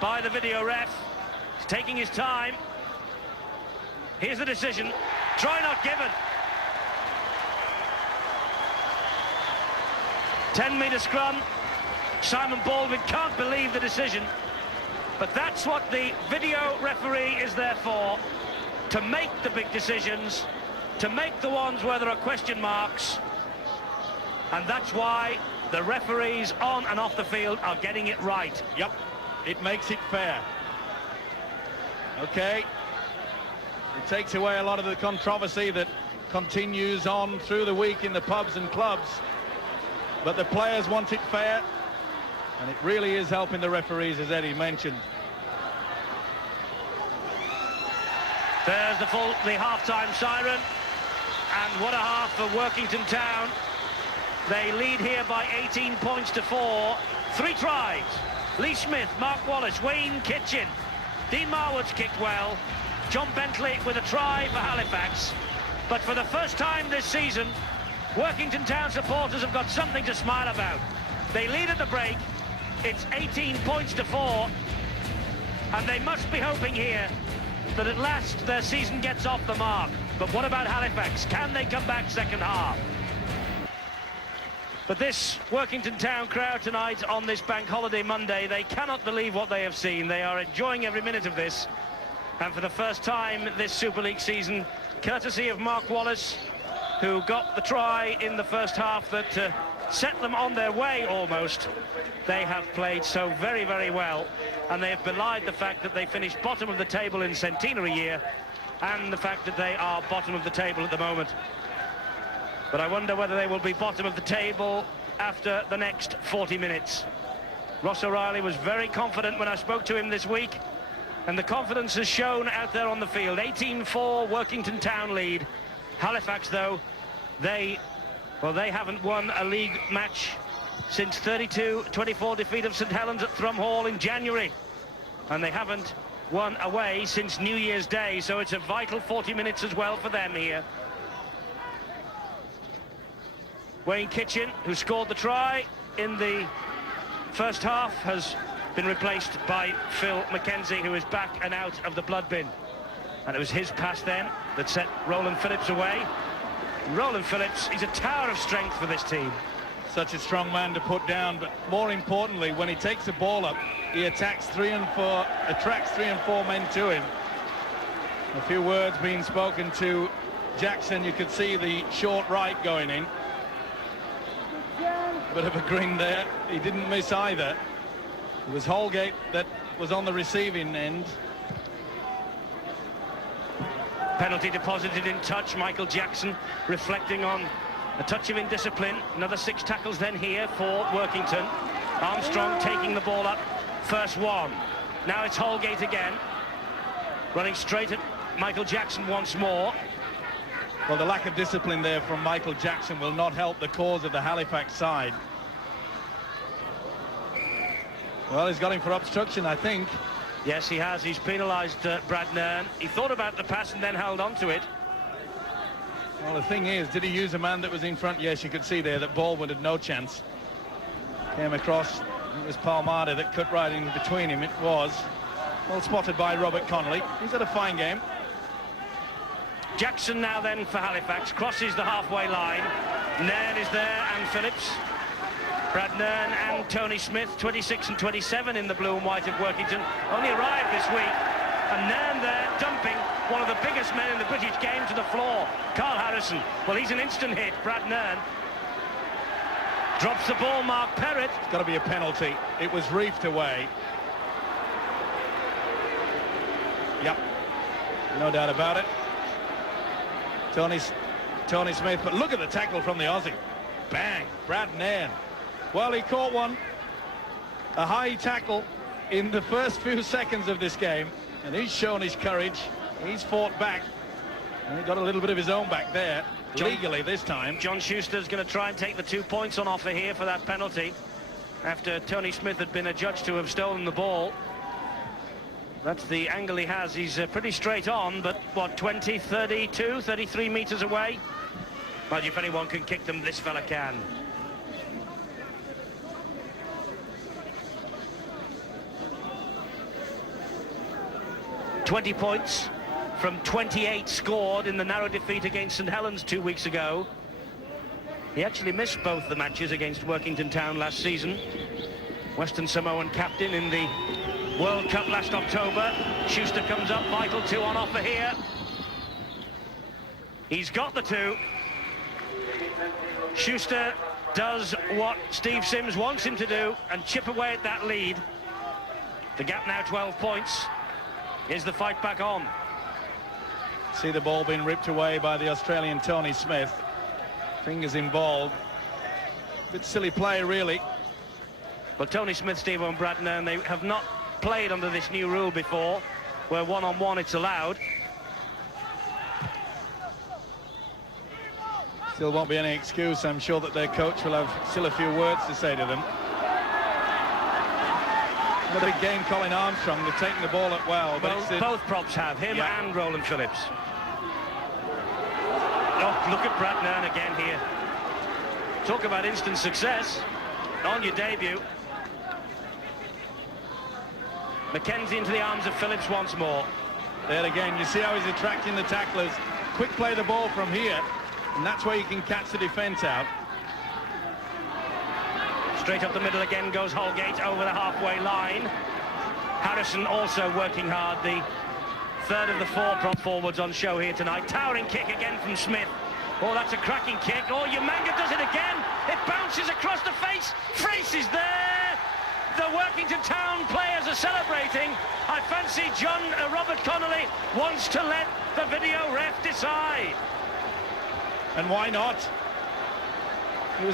by the video ref. He's taking his time. Here's the decision. Try not given. 10-metre scrum. Simon Baldwin can't believe the decision. But that's what the video referee is there for. To make the big decisions. To make the ones where there are question marks. And that's why the referees on and off the field are getting it right. Yep, it makes it fair. Okay. It takes away a lot of the controversy that continues on through the week in the pubs and clubs. But the players want it fair. And it really is helping the referees, as Eddie mentioned. There's the half-time siren. And what a half for Workington Town. They lead here by 18 points to 4. 3 tries. Lee Smith, Mark Wallace, Wayne Kitchen. Dean Marwood's kicked well. John Bentley with a try for Halifax. But for the first time this season, Workington Town supporters have got something to smile about. They lead at the break. It's 18 points to 4. And they must be hoping here that at last their season gets off the mark. But what about Halifax? Can they come back second half? But this Workington Town crowd tonight on this Bank Holiday Monday, they cannot believe what they have seen. They are enjoying every minute of this. And for the first time this Super League season, courtesy of Mark Wallace, who got the try in the first half that set them on their way almost, they have played so very, very well. And they have belied the fact that they finished bottom of the table in centenary year, and the fact that they are bottom of the table at the moment. But I wonder whether they will be bottom of the table after the next 40 minutes. Ross O'Reilly was very confident when I spoke to him this week, and the confidence has shown out there on the field. 18-4 Workington Town lead. Halifax, though, they haven't won a league match since 32-24 defeat of St Helens at Thrum Hall in January. And they haven't won away since New Year's Day, so it's a vital 40 minutes as well for them here. Wayne Kitchen, who scored the try in the first half, has been replaced by Phil McKenzie, who is back and out of the blood bin. And it was his pass then that set Roland Phillips away. Roland Phillips, he's a tower of strength for this team. Such a strong man to put down, but more importantly, when he takes the ball up, he attracts 3 and 4 men to him. A few words being spoken to Jackson. You could see the short right going in. Bit of a grin there. He didn't miss either. It was Holgate that was on the receiving end. Penalty deposited in touch. Michael Jackson reflecting on a touch of indiscipline. Another 6 tackles then here for Workington. Armstrong taking the ball up. First one. Now it's Holgate again. Running straight at Michael Jackson once more. Well, the lack of discipline there from Michael Jackson will not help the cause of the Halifax side. Well, he's got him for obstruction, I think. Yes, he has. He's penalised Brad Nairn. He thought about the pass and then held on to it. Well, the thing is, did he use a man that was in front? Yes, you could see there that Baldwin had no chance. Came across. It was Palmada that cut right in between him. It was. Well spotted by Robert Connolly. He's had a fine game. Jackson now then for Halifax. Crosses the halfway line. Nairn is there and Phillips. Brad Nairn and Tony Smith, 26 and 27 in the blue and white of Workington, only arrived this week. And Nairn there dumping one of the biggest men in the British game to the floor, Carl Harrison. Well, he's an instant hit, Brad Nairn. Drops the ball, Mark Perrott. It's got to be a penalty. It was reefed away. Yep, no doubt about it. Tony Smith, but look at the tackle from the Aussie. Bang, Brad Nairn. Well, he caught one. A high tackle in the first few seconds of this game, and he's shown his courage. He's fought back, and he got a little bit of his own back there. legally this time. John Schuster's going to try and take the 2 points on offer here for that penalty, after Tony Smith had been adjudged to have stolen the ball. That's the angle he has. He's pretty straight on, but what, 20, 32, 33 metres away? Well, if anyone can kick them, this fella can. ...20 points from 28 scored in the narrow defeat against St Helens 2 weeks ago. He actually missed both the matches against Workington Town last season. Western Samoan captain in the World Cup last October. Schuster comes up, vital 2 on offer here. He's got the 2. Schuster does what Steve Sims wants him to do and chip away at that lead. The gap now 12 points. Is the fight back on? See the ball being ripped away by the Australian Tony Smith. Fingers involved. Bit silly play, really. Well, Tony Smith, Steve and Bradner, and they have not played under this new rule before, where one-on-one it's allowed. Still won't be any excuse. I'm sure that their coach will have still a few words to say to them. The big game, Colin Armstrong. They're taking the ball up well. But both props have, him and Roland Phillips. Oh, look at Bradner again here. Talk about instant success on your debut. Mackenzie into the arms of Phillips once more. There again, you see how he's attracting the tacklers. Quick play the ball from here, and that's where you can catch the defence out. Straight up the middle again goes Holgate over the halfway line. Harrison also working hard, the third of the 4 prop forwards on show here tonight. Towering kick again from Smith. Oh, that's a cracking kick. Oh, Umanga does it again. It bounces across the face. Frace is there. The Workington Town players are celebrating. I fancy Robert Connolly wants to let the video ref decide. And why not?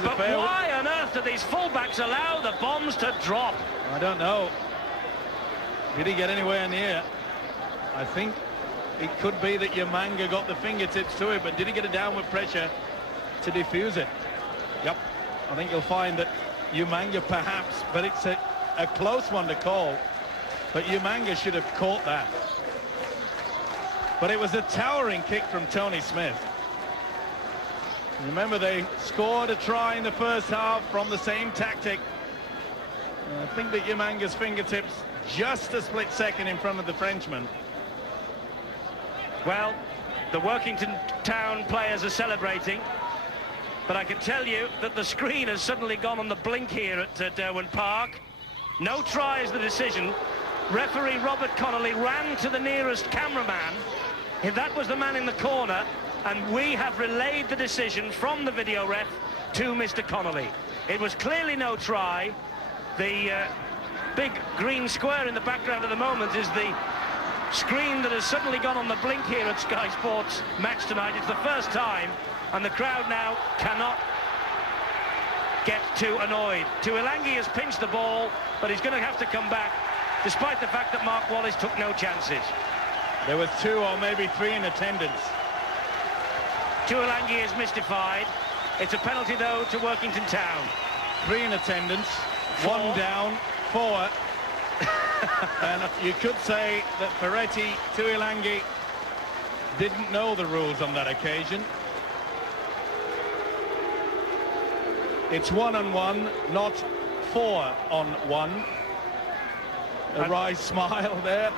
But why on earth do these fullbacks allow the bombs to drop? I don't know. Did he get anywhere near? I think it could be that Umanga got the fingertips to it, but did he get a downward pressure to defuse it? Yep. I think you'll find that Umanga perhaps, but it's a close one to call. But Umanga should have caught that. But it was a towering kick from Tony Smith. Remember, they scored a try in the first half from the same tactic. I think that Umanga's fingertips just a split second in front of the Frenchman. Well, the Workington Town players are celebrating, but I can tell you that the screen has suddenly gone on the blink here at Derwent Park. No try is the decision. Referee Robert Connolly ran to the nearest cameraman. That was the man in the corner. And we have relayed the decision from the video ref to Mr. Connolly. It was clearly no try. The big green square in the background at the moment is the screen that has suddenly gone on the blink here at Sky Sports match tonight. It's the first time, and the crowd now cannot get too annoyed. Tuilangi has pinched the ball, but he's going to have to come back, despite the fact that Mark Wallace took no chances. There was 2 or maybe 3 in attendance. Tuilangi is mystified. It's a penalty, though, to Workington Town. 3 in attendance, 4. 1 down, 4. And you could say that Ferretti, Tuilangi didn't know the rules on that occasion. It's 1-on-1, not 4-on-1. A wry smile there.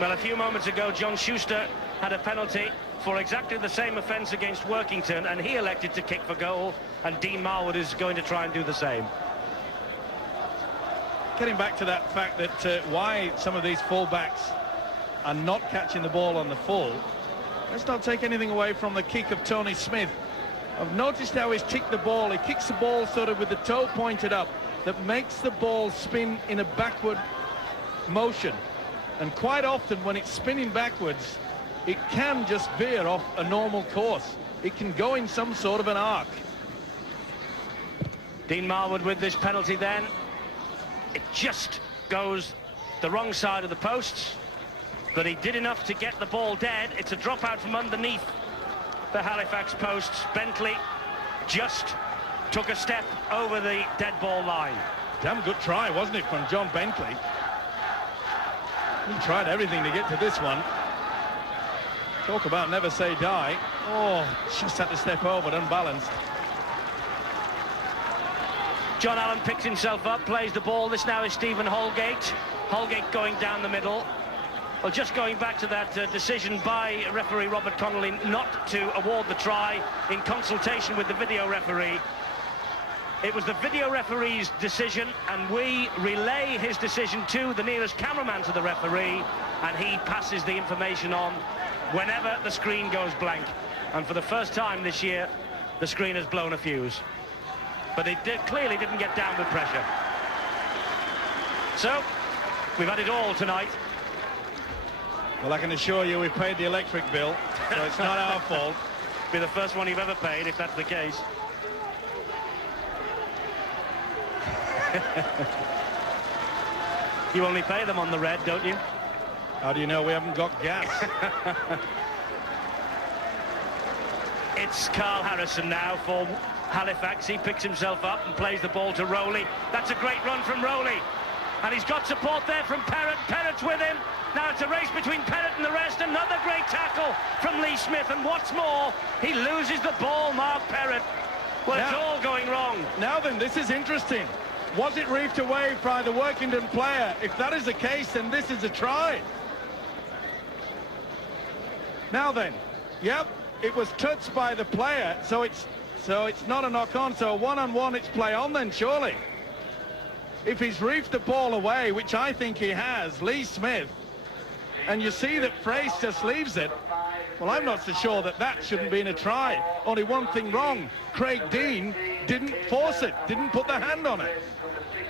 Well, a few moments ago, John Schuster had a penalty for exactly the same offence against Workington, and he elected to kick for goal, and Dean Marwood is going to try and do the same. Getting back to that fact that why some of these full-backs are not catching the ball on the full, let's not take anything away from the kick of Tony Smith. I've noticed how he's kicked the ball. He kicks the ball sort of with the toe pointed up. That makes the ball spin in a backward motion. And quite often when it's spinning backwards, it can just veer off a normal course. It can go in some sort of an arc. Dean Marwood with this penalty then. It just goes the wrong side of the posts, but he did enough to get the ball dead. It's a dropout from underneath the Halifax posts. Bentley just took a step over the dead ball line. Damn good try, wasn't it, from John Bentley? He tried everything to get to this one. Talk about never say die. Oh, just had to step over, unbalanced. John Allen picks himself up, plays the ball. This now is Stephen Holgate. Holgate going down the middle. Well, just going back to that decision by referee Robert Connolly not to award the try in consultation with the video referee. It was the video referee's decision, and we relay his decision to the nearest cameraman to the referee, and he passes the information on whenever the screen goes blank. And for the first time this year, the screen has blown a fuse. But it clearly didn't get down with pressure. So, we've had it all tonight. Well, I can assure you we paid the electric bill, so it's not our fault. Be the first one you've ever paid, if that's the case. You only pay them on the red, don't you? How do you know we haven't got gas? It's Carl Harrison now for Halifax. He picks himself up and plays the ball to Rowley. That's a great run from Rowley. And he's got support there from Perrott. Perrott's with him. Now it's a race between Perrott and the rest. Another great tackle from Lee Smith. And what's more, he loses the ball, Mark Perrott. Well, it's all going wrong. Now then, this is interesting. Was it reefed away by the Workington player? If that is the case, then this is a try. Now then, yep, it was touched by the player, so it's not a knock-on. So one-on-one, it's play on then, surely. If he's reefed the ball away, which I think he has, Lee Smith, and you see that Frace just leaves it, well, I'm not so sure that that shouldn't be in a try. Only one thing wrong. Craig Dean didn't force it, didn't put the hand on it.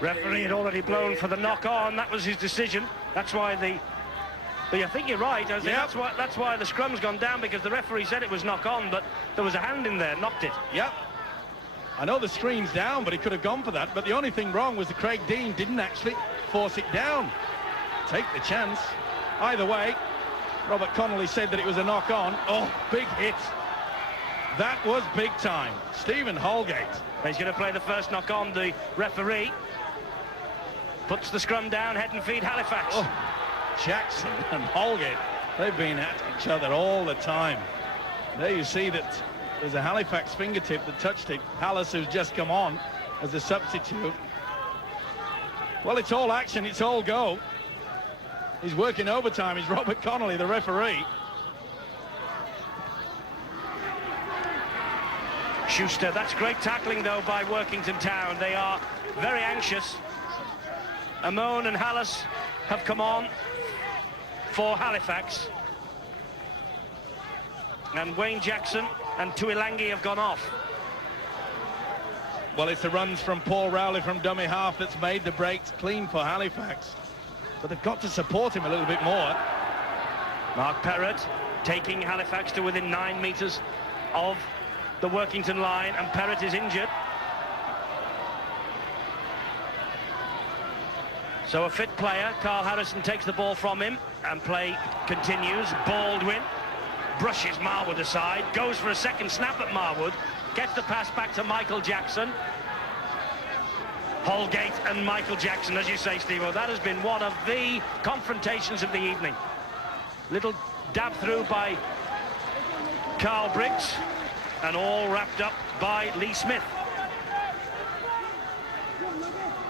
Referee had already blown for the knock-on. That was his decision. That's why I think you're right. I think that's why the scrum's gone down, because the referee said it was knock-on, but there was a hand in there, knocked it. Yep. I know the screen's down, but he could have gone for that. But the only thing wrong was that Craig Dean didn't actually force it down. Take the chance. Either way, Robert Connolly said that it was a knock-on. Oh, big hit. That was big time. Stephen Holgate. He's going to play the first knock-on. The referee puts the scrum down, head and feet Halifax. Oh, Jackson and Holgate, they've been at each other all the time. There you see that there's a Halifax fingertip that touched it. Hallis, who's just come on as a substitute. Well, it's all action, it's all go. He's working overtime. He's Robert Connolly, the referee. Schuster, that's great tackling though by Workington Town. They are very anxious. Amon and Hallis have come on for Halifax. And Wayne Jackson and Tuilangi have gone off. Well, it's the runs from Paul Rowley from dummy half that's made the breaks clean for Halifax. But they've got to support him a little bit more. Mark Perrott taking Halifax to within 9 meters of the Workington line, and Perrott is injured. So a fit player, Carl Harrison, takes the ball from him, and play continues. Baldwin brushes Marwood aside, goes for a second snap at Marwood, gets the pass back to Michael Jackson. Holgate and Michael Jackson, as you say, Steve-O, that has been one of the confrontations of the evening. Little dab through by Carl Briggs, and all wrapped up by Lee Smith.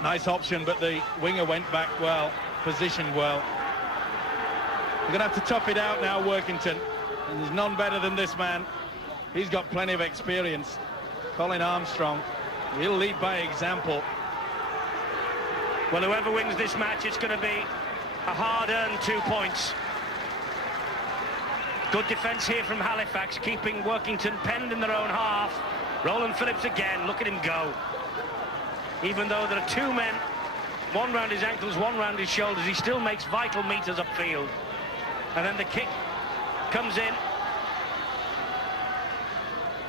Nice option, but the winger went back well, positioned well. We're going to have to tough it out now, Workington. And there's none better than this man. He's got plenty of experience. Colin Armstrong, he'll lead by example. Well, whoever wins this match, it's going to be a hard-earned 2 points. Good defence here from Halifax, keeping Workington penned in their own half. Roland Phillips again, look at him go. Even though there are two men, one round his ankles, one round his shoulders, he still makes vital meters upfield. And then the kick comes in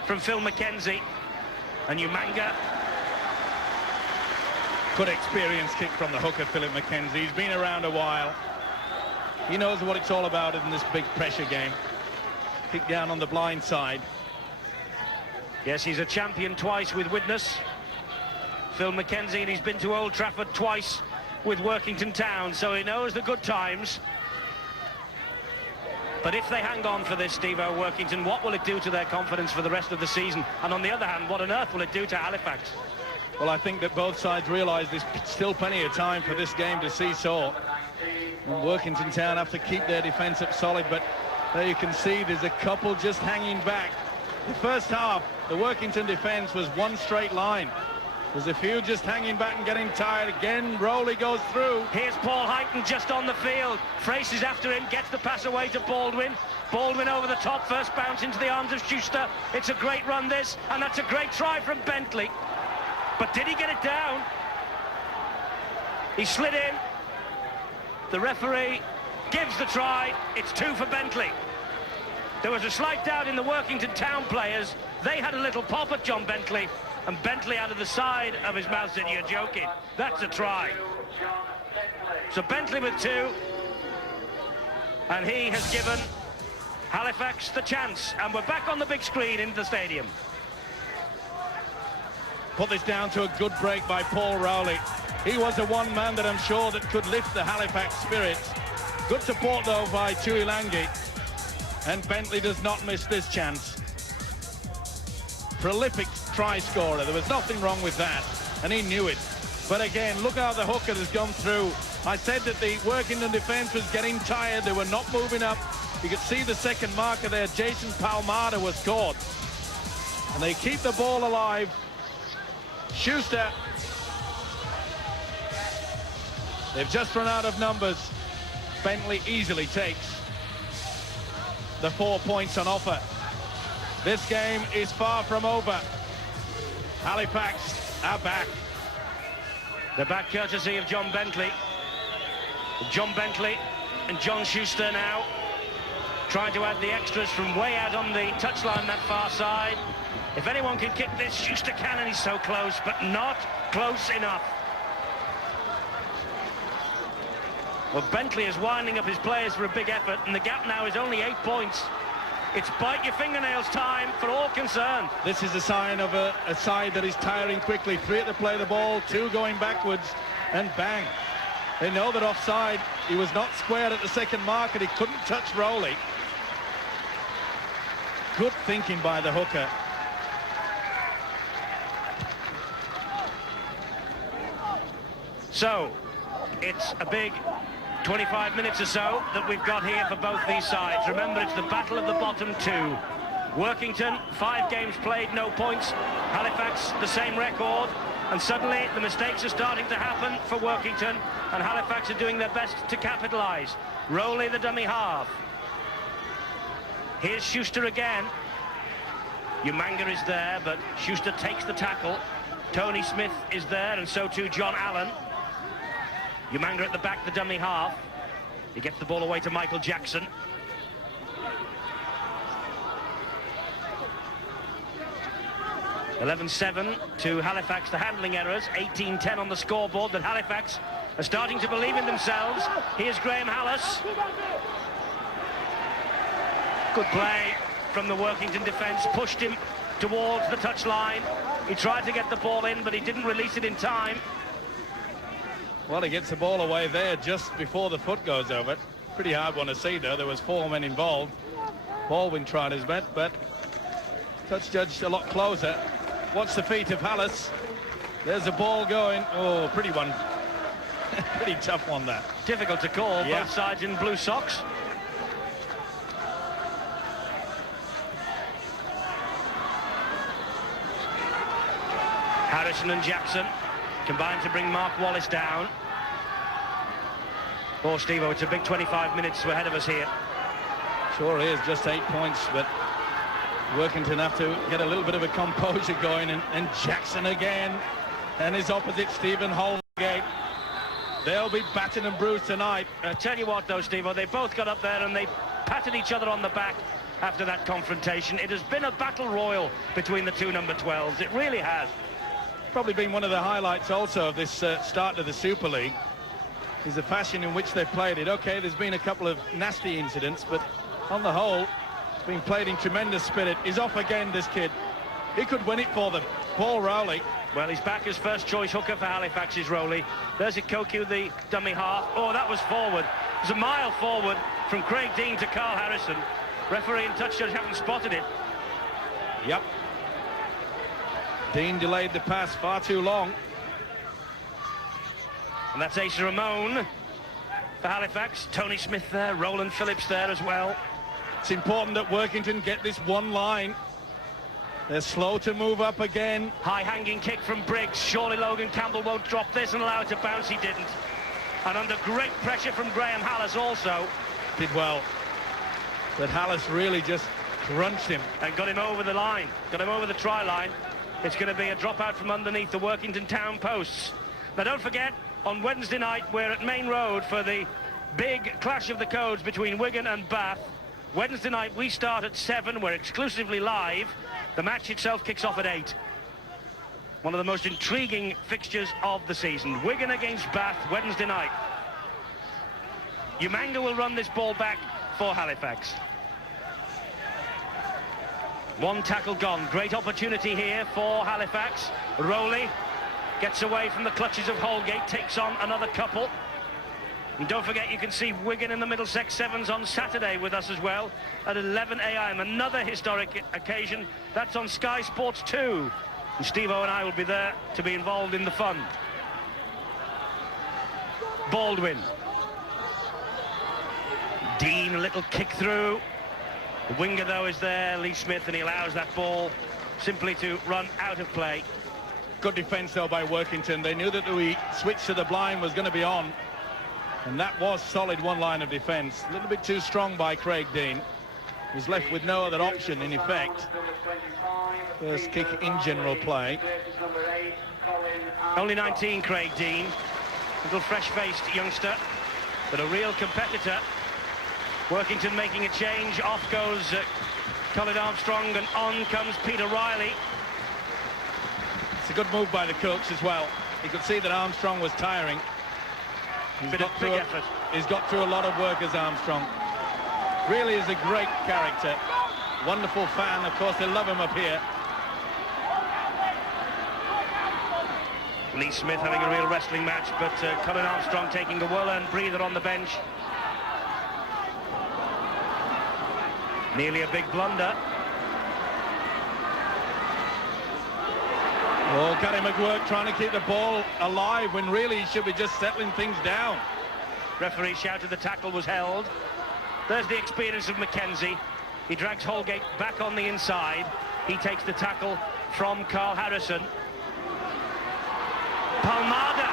from Phil McKenzie, and Umanga. Good experience kick from the hooker, Philip McKenzie. He's been around a while. He knows what it's all about in this big pressure game. Kick down on the blind side. Yes, he's a champion twice with Widnes, Phil Mackenzie, and he's been to Old Trafford twice with Workington Town, so he knows the good times. But if they hang on for this, Steve-O, Workington, what will it do to their confidence for the rest of the season? And on the other hand, what on earth will it do to Halifax? Well, I think that both sides realise there's still plenty of time for this game to seesaw. And Workington Town have to keep their defence up solid, but there you can see there's a couple just hanging back. The first half, the Workington defence was one straight line. There's a few just hanging back and getting tired. Again, Rowley goes through. Here's Paul Heighton just on the field. Frace is after him, gets the pass away to Baldwin. Baldwin over the top, first bounce into the arms of Schuster. It's a great run, this, and that's a great try from Bentley. But did he get it down? He slid in. The referee gives the try. It's 2 for Bentley. There was a slight doubt in the Workington Town players. They had a little pop at John Bentley, and Bentley out of the side of his mouth said, "You're joking." That's a try. So Bentley with 2, and he has given Halifax the chance, and we're back on the big screen in the stadium. Put this down to a good break by Paul Rowley. He was the one man that I'm sure that could lift the Halifax spirits. Good support though by Tuilangi, and Bentley does not miss this chance. Prolific try scorer, there was nothing wrong with that, and he knew it. But again, look how the hooker has gone through. I said that the Workington defence was getting tired, they were not moving up. You could see the second marker there, Jason Palmada was caught. And they keep the ball alive. Schuster. They've just run out of numbers. Bentley easily takes the 4 points on offer. This game is far from over. Halifax are back. They're back courtesy of John Bentley. John Bentley and John Schuster now trying to add the extras from way out on the touchline that far side. If anyone can kick this, Schuster can, and he's so close, but not close enough. Well, Bentley is winding up his players for a big effort, and the gap now is only 8 points. It's bite your fingernails time for all concerned. This is a sign of a side that is tiring quickly. 3 at the play of the ball, 2 going backwards, and bang. They know that offside. He was not squared at the second mark, and he couldn't touch Rowley. Good thinking by the hooker. So, it's a big 25 minutes or so that we've got here for both these sides. Remember, it's the battle of the bottom 2. Workington, 5 games played, no points. Halifax, the same record. And suddenly, the mistakes are starting to happen for Workington, and Halifax are doing their best to capitalise. Rowley, the dummy half. Here's Schuster again. Umanga is there, but Schuster takes the tackle. Tony Smith is there, and so too John Allen. Umanga at the back, the dummy half. He gets the ball away to Michael Jackson. (11-7) to Halifax, the handling errors. 18-10 on the scoreboard, that Halifax are starting to believe in themselves. Here's Graham Hallis. Good play from the Workington defence, pushed him towards the touchline. He tried to get the ball in, but he didn't release it in time. Well, he gets the ball away there just before the foot goes over. Pretty hard one to see, though. There was 4 men involved. Baldwin tried his best, but touch judged a lot closer. Watch the feet of Hallis. There's the ball going. Oh, pretty one. Pretty tough one, that. Difficult to call, yeah. Both sides in blue socks. Harrison and Jackson combined to bring Mark Wallace down. Oh, Steve-O, it's a big 25 minutes ahead of us here. Sure is, just 8 points, but Workington have to get a little bit of a composure going, and Jackson again, and his opposite, Stephen Holgate. They'll be battered and bruised tonight. I tell you what, though, Steve-O, they both got up there and they patted each other on the back after that confrontation. It has been a battle royal between the 2 number 12s. It really has. Probably been one of the highlights also of this start of the Super League is the fashion in which they played it. Okay, there's been a couple of nasty incidents, but on the whole, it's been played in tremendous spirit. He's off again, this kid. He could win it for them. Paul Rowley. Well, he's back as first choice hooker for Halifax is Rowley. There's Ikoku, the dummy half. Oh, that was forward. It was a mile forward from Craig Dean to Carl Harrison. Referee and touch judge haven't spotted it. Yep. Dean delayed the pass far too long. And that's Asa Ramon for Halifax. Tony Smith there, Roland Phillips there as well. It's important that Workington get this one line. They're slow to move up again. High-hanging kick from Briggs. Surely Logan Campbell won't drop this and allow it to bounce. He didn't. And under great pressure from Graham Hallis also. Did well. But Hallis really just crunched him. And got him over the line. Got him over the try line. It's going to be a dropout from underneath the Workington town posts. Now don't forget, on Wednesday night, we're at Main Road for the big clash of the codes between Wigan and Bath. Wednesday night, we start at 7. We're exclusively live. The match itself kicks off at 8. One of the most intriguing fixtures of the season. Wigan against Bath, Wednesday night. Umanga will run this ball back for Halifax. One tackle gone. Great opportunity here for Halifax. Rowley gets away from the clutches of Holgate, takes on another couple. And don't forget, you can see Wigan in the Middlesex Sevens on Saturday with us as well at 11 a.m. Another historic occasion. That's on Sky Sports 2. And Steve-O and I will be there to be involved in the fun. Baldwin. Dean, a little kick through. The winger, though, is there, Lee Smith, and he allows that ball simply to run out of play. Good defence, though, by Workington. They knew that the switch to the blind was going to be on. And that was solid one line of defence. A little bit too strong by Craig Dean. He's left with no other option, in effect. First kick in general play. Only 19, Craig Dean. Little fresh-faced youngster, but a real competitor. Workington making a change. Off goes Colin Armstrong, and on comes Peter Riley. It's a good move by the coach as well. He could see that Armstrong was tiring. He's got through a lot of work as Armstrong. Really is a great character. Wonderful fan. Of course, they love him up here. Lee Smith having a real wrestling match, but Colin Armstrong taking a well-earned breather on the bench. Nearly a big blunder. Oh, Gary McGuirk trying to keep the ball alive when really he should be just settling things down. Referee shouted the tackle was held. There's the experience of McKenzie. He drags Holgate back on the inside. He takes the tackle from Carl Harrison. Palmada,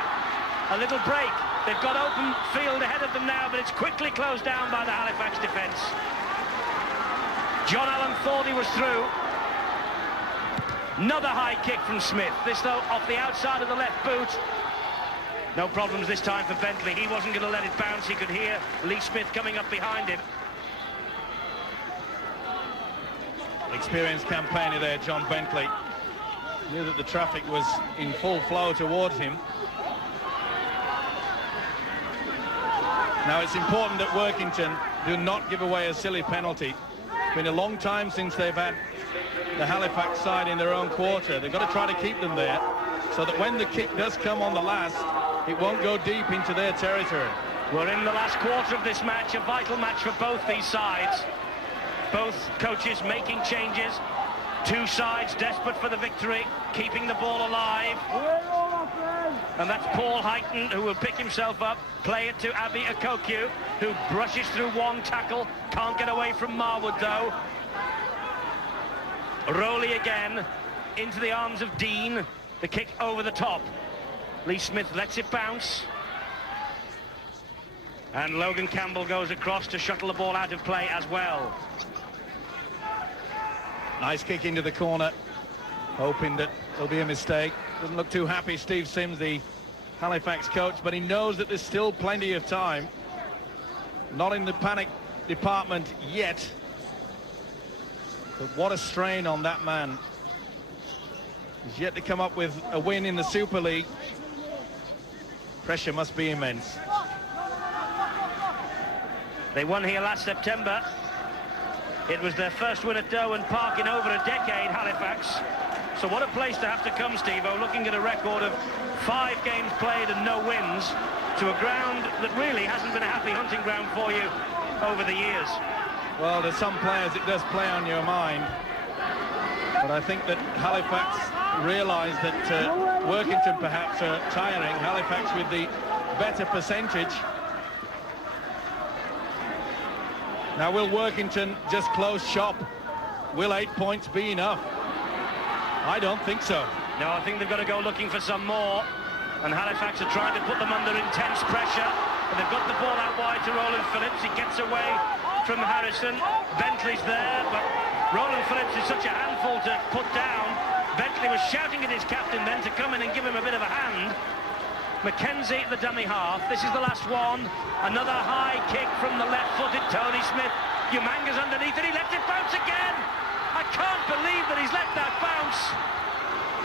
a little break. They've got open field ahead of them now, but it's quickly closed down by the Halifax defence. John Allen thought he was through. Another high kick from Smith. This, though, off the outside of the left boot. No problems this time for Bentley. He wasn't going to let it bounce. He could hear Lee Smith coming up behind him. Experienced campaigner there, John Bentley. Knew that the traffic was in full flow towards him. Now, it's important that Workington do not give away a silly penalty. It's been a long time since they've had the Halifax side in their own quarter. They've got to try to keep them there so that when the kick does come on the last, it won't go deep into their territory. We're in the last quarter of this match, a vital match for both these sides. Both coaches making changes. Two sides desperate for the victory, keeping the ball alive. And that's Paul Heighton, who will pick himself up, play it to Abi Ikoku, who brushes through one tackle, can't get away from Marwood though. Rowley again, into the arms of Dean, the kick over the top. Lee Smith lets it bounce. And Logan Campbell goes across to shuttle the ball out of play as well. Nice kick into the corner, hoping that there'll be a mistake. Doesn't look too happy, Steve Sims, the Halifax coach, but he knows that there's still plenty of time. Not in the panic department yet. But what a strain on that man. He's yet to come up with a win in the Super League. Pressure must be immense. They won here last September. It was their first win at Derwent Park in over a decade, Halifax. So what a place to have to come, Steve-O, looking at a record of 5 games played and no wins, to a ground that really hasn't been a happy hunting ground for you over the years. Well, there's some players it does play on your mind, but I think that Halifax realised that Workington perhaps are tiring. Halifax with the better percentage. Now, will Workington just close shop? Will 8 points be enough? I don't think so. No, I think they've got to go looking for some more. And Halifax are trying to put them under intense pressure. But they've got the ball out wide to Roland Phillips. He gets away from Harrison. Bentley's there, but Roland Phillips is such a handful to put down. Bentley was shouting at his captain then to come in and give him a bit of a hand. Mackenzie, the dummy half. This is the last one. Another high kick from the left-footed Tony Smith. Umanga's underneath it. He lets it bounce again. I can't believe that he's let that bounce.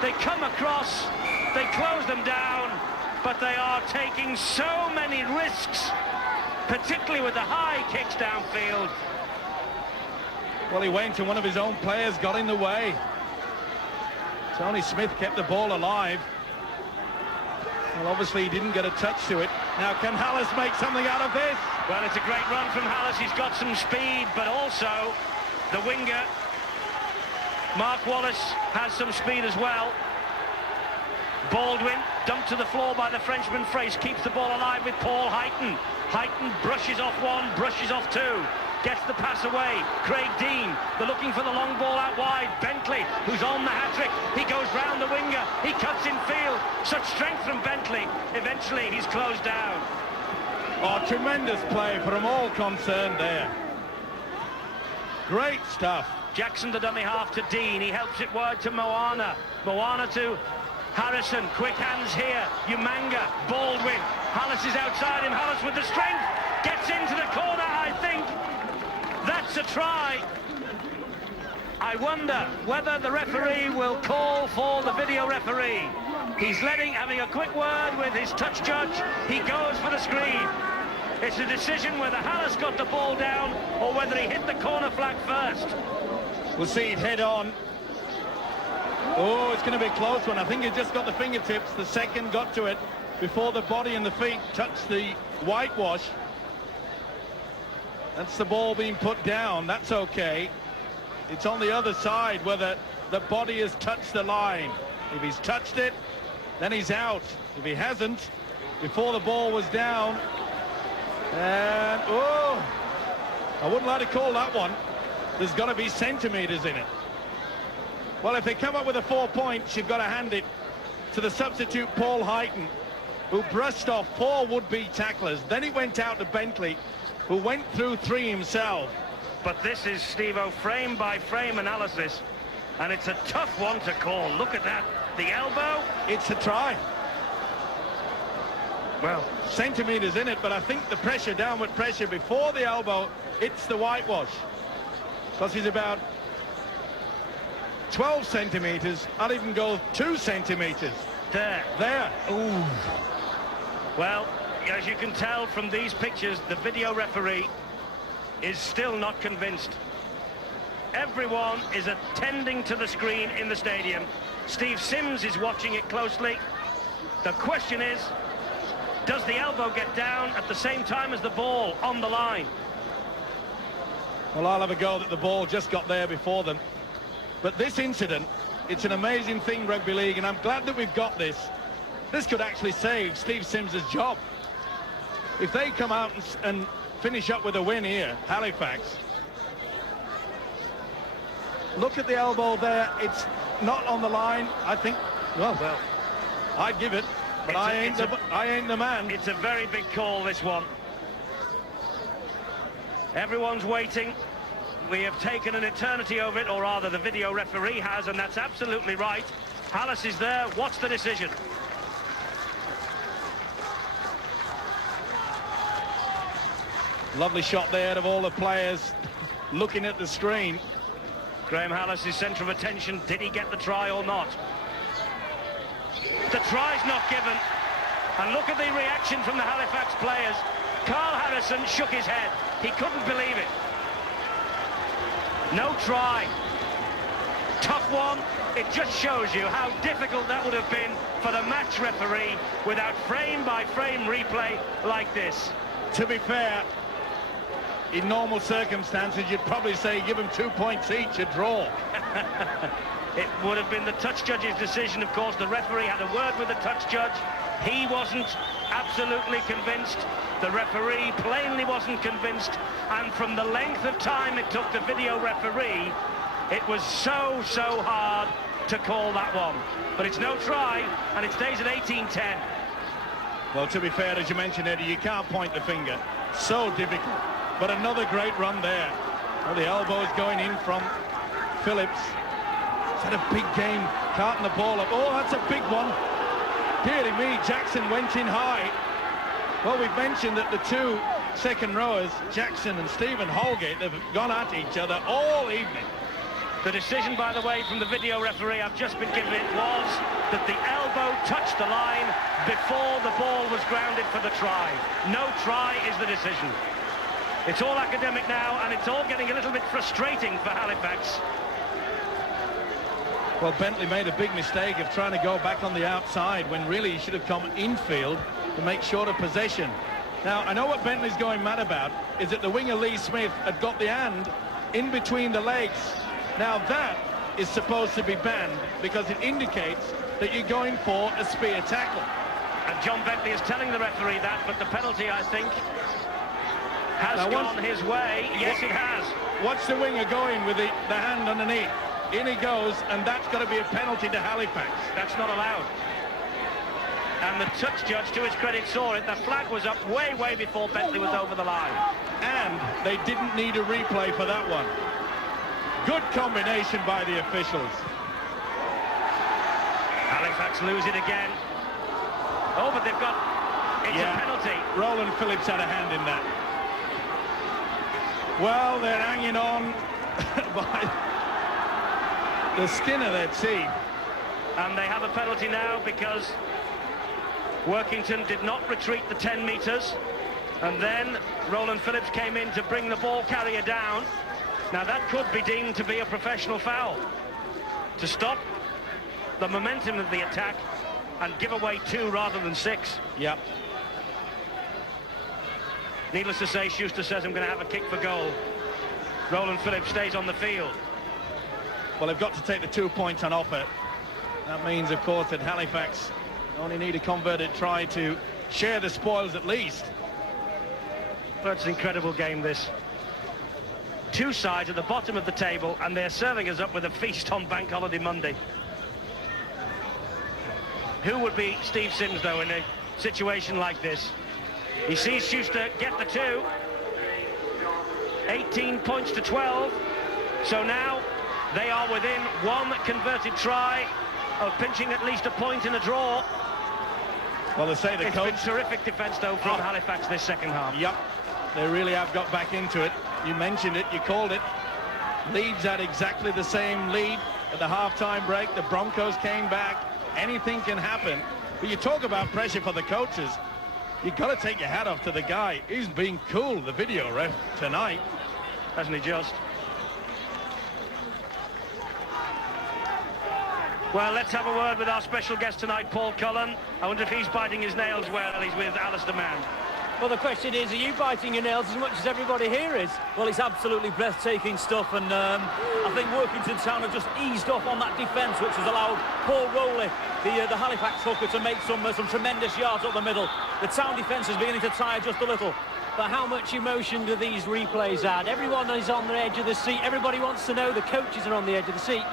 They come across, they close them down, but they are taking so many risks, particularly with the high kicks downfield. Well, he went and one of his own players got in the way. Tony Smith kept the ball alive. Well, obviously he didn't get a touch to it. Now, can Hallis make something out of this? Well, it's a great run from Hallis. He's got some speed, but also the winger, Mark Wallace, has some speed as well. Baldwin, dumped to the floor by the Frenchman. Frace keeps the ball alive with Paul Heighton. Heighton brushes off one, brushes off two. Gets the pass away. Craig Dean, they're looking for the long ball out wide. Bentley, who's on the hat-trick. He goes round the winger. He cuts in field. Such strength from Bentley. Eventually, he's closed down. Oh, tremendous play from all concerned there. Great stuff. Jackson, the dummy half, to Dean. He helps it wide to Moana. Moana to Harrison. Quick hands here. Umanga, Baldwin. Hallis is outside him. Hallis with the strength. Gets into the corner, I think. That's a try. I wonder whether the referee will call for the video referee. He's having a quick word with his touch judge. He goes for the screen. It's a decision whether Hallis got the ball down or whether he hit the corner flag first. We'll see it head on. Oh, it's going to be a close one. I think he just got the fingertips. The second got to it before the body and the feet touched the whitewash. That's the ball being put down. That's okay. It's on the other side whether the body has touched the line. If he's touched it, then he's out. If he hasn't, before the ball was down, and oh, I wouldn't like to call that one. There's got to be centimetres in it. Well, if they come up with a 4 points, you've got to hand it to the substitute Paul Heighton, who brushed off 4 would-be tacklers. Then he went out to Bentley, who went through 3 himself. But this is, Steve-O, frame-by-frame analysis, and it's a tough one to call. Look at that. The elbow. It's a try. Well, centimetres in it, but I think the pressure, downward pressure before the elbow hits the whitewash, because he's about 12 centimetres. I'd even go 2 centimetres. There. Ooh. Well, as you can tell from these pictures, the video referee is still not convinced. Everyone is attending to the screen in the stadium. Steve Sims is watching it closely. The question is, does the elbow get down at the same time as the ball on the line? Well, I'll have a go that the ball just got there before them. But this incident, it's an amazing thing, rugby league, and I'm glad that we've got this. This could actually save Steve Sims's job. If they come out and finish up with a win here, Halifax. Look at the elbow there. It's not on the line. I think, well, I'd give it, but I ain't the man. It's a very big call, this one. Everyone's waiting. We have taken an eternity over it, or rather the video referee has, and that's absolutely right. Hallis is there. What's the decision? Lovely shot there of all the players looking at the screen. Graham Hallis is centre of attention. Did he get the try or not? The try's not given. And look at the reaction from the Halifax players. Carl Harrison shook his head. He couldn't believe it. No try. tough one. It just shows you how difficult that would have been for the match referee without frame-by-frame replay like this. To be fair, in normal circumstances, you'd probably say give them 2 points each, a draw. It would have been the touch judge's decision, of course. The referee had a word with the touch judge. He wasn't absolutely convinced. The referee plainly wasn't convinced. And from the length of time it took the video referee, it was so hard to call that one. But it's no try, and it stays at 18-10. Well, to be fair, as you mentioned, Eddie, you can't point the finger. So difficult. But another great run there. Well, the elbow's going in from Phillips. He's had a big game, carting the ball up. Oh, that's a big one. Dearly me, Jackson went in high. Well, we've mentioned that the two second rowers, Jackson and Stephen Holgate, they've gone at each other all evening. The decision, by the way, from the video referee I've just been given was that the elbow touched the line before the ball was grounded for the try. No try is the decision. It's all academic now, and it's all getting a little bit frustrating for Halifax. Well, Bentley made a big mistake of trying to go back on the outside when really he should have come infield to make shorter possession. Now, I know what Bentley's going mad about is that the winger Lee Smith had got the hand in between the legs. Now, that is supposed to be banned because it indicates that you're going for a spear tackle. And John Bentley is telling the referee that, but the penalty, I think, has gone his way. Yes, it has. Watch the winger going with the hand underneath. In he goes, and that's got to be a penalty to Halifax. That's not allowed. And the touch judge, to his credit, saw it. The flag was up way before Bentley was over the line. And they didn't need a replay for that one. Good combination by the officials. Halifax lose it again. Oh, but they've got... It's a penalty. Roland Phillips had a hand in that. Well, they're hanging on by the skin of their teeth. And they have a penalty now because Workington did not retreat the 10 metres. And then Roland Phillips came in to bring the ball carrier down. Now that could be deemed to be a professional foul. To stop the momentum of the attack and give away 2 rather than 6. Yep. Needless to say, Schuster says I'm going to have a kick for goal. Roland Phillips stays on the field. Well, they've got to take the 2 points on offer. That means, of course, that Halifax only need a converted try to share the spoils at least. Well, it's an incredible game, this. 2 sides at the bottom of the table, and they're serving us up with a feast on Bank Holiday Monday. Who would be Steve Sims, though, in a situation like this? He sees Schuster get the 2. 18 points to 12. So now they are within 1 converted try of pinching at least a point in a draw. Well, they say the It's coach... been terrific defence, though, from Halifax this second half. Yep, they really have got back into it. You mentioned it, you called it. Leeds had exactly the same lead at the half-time break. The Broncos came back. Anything can happen. But you talk about pressure for the coaches. You've got to take your hat off to the guy. He's been cool, the video ref, tonight. Hasn't he just? Well, let's have a word with our special guest tonight, Paul Cullen. I wonder if he's biting his nails well. He's with Alistair Mann. Well, the question is, are you biting your nails as much as everybody here is? Well, it's absolutely breathtaking stuff, and I think Workington Town have just eased off on that defence, which has allowed Paul Rowley, the Halifax hooker, to make some tremendous yards up the middle. The Town defence is beginning to tire just a little. But how much emotion do these replays add? Everyone is on the edge of the seat. Everybody wants to know. The coaches are on the edge of the seat.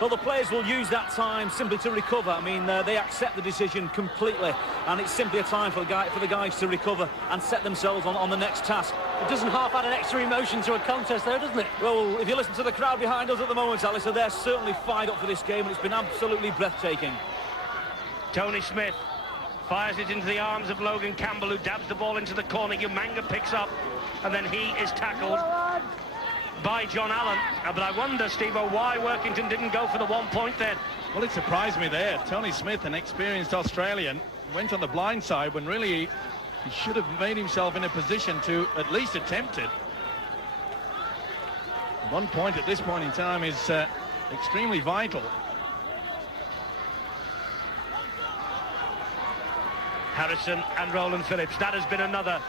Well, the players will use that time simply to recover. I mean, they accept the decision completely, and it's simply a time for the guys to recover and set themselves on the next task. It doesn't half add an extra emotion to a contest, though, doesn't it? Well, if you listen to the crowd behind us at the moment, Alistair, they're certainly fired up for this game, and it's been absolutely breathtaking. Tony Smith fires it into the arms of Logan Campbell, who dabs the ball into the corner. Umanga picks up, and then he is tackled by John Allen. But I wonder, Steve-O, why Workington didn't go for the 1 point then. Well, it surprised me there. Tony Smith, an experienced Australian, went on the blind side when really he should have made himself in a position to at least attempt it. 1 point at this point in time is Extremely vital. Harrison and Roland Phillips. That has been another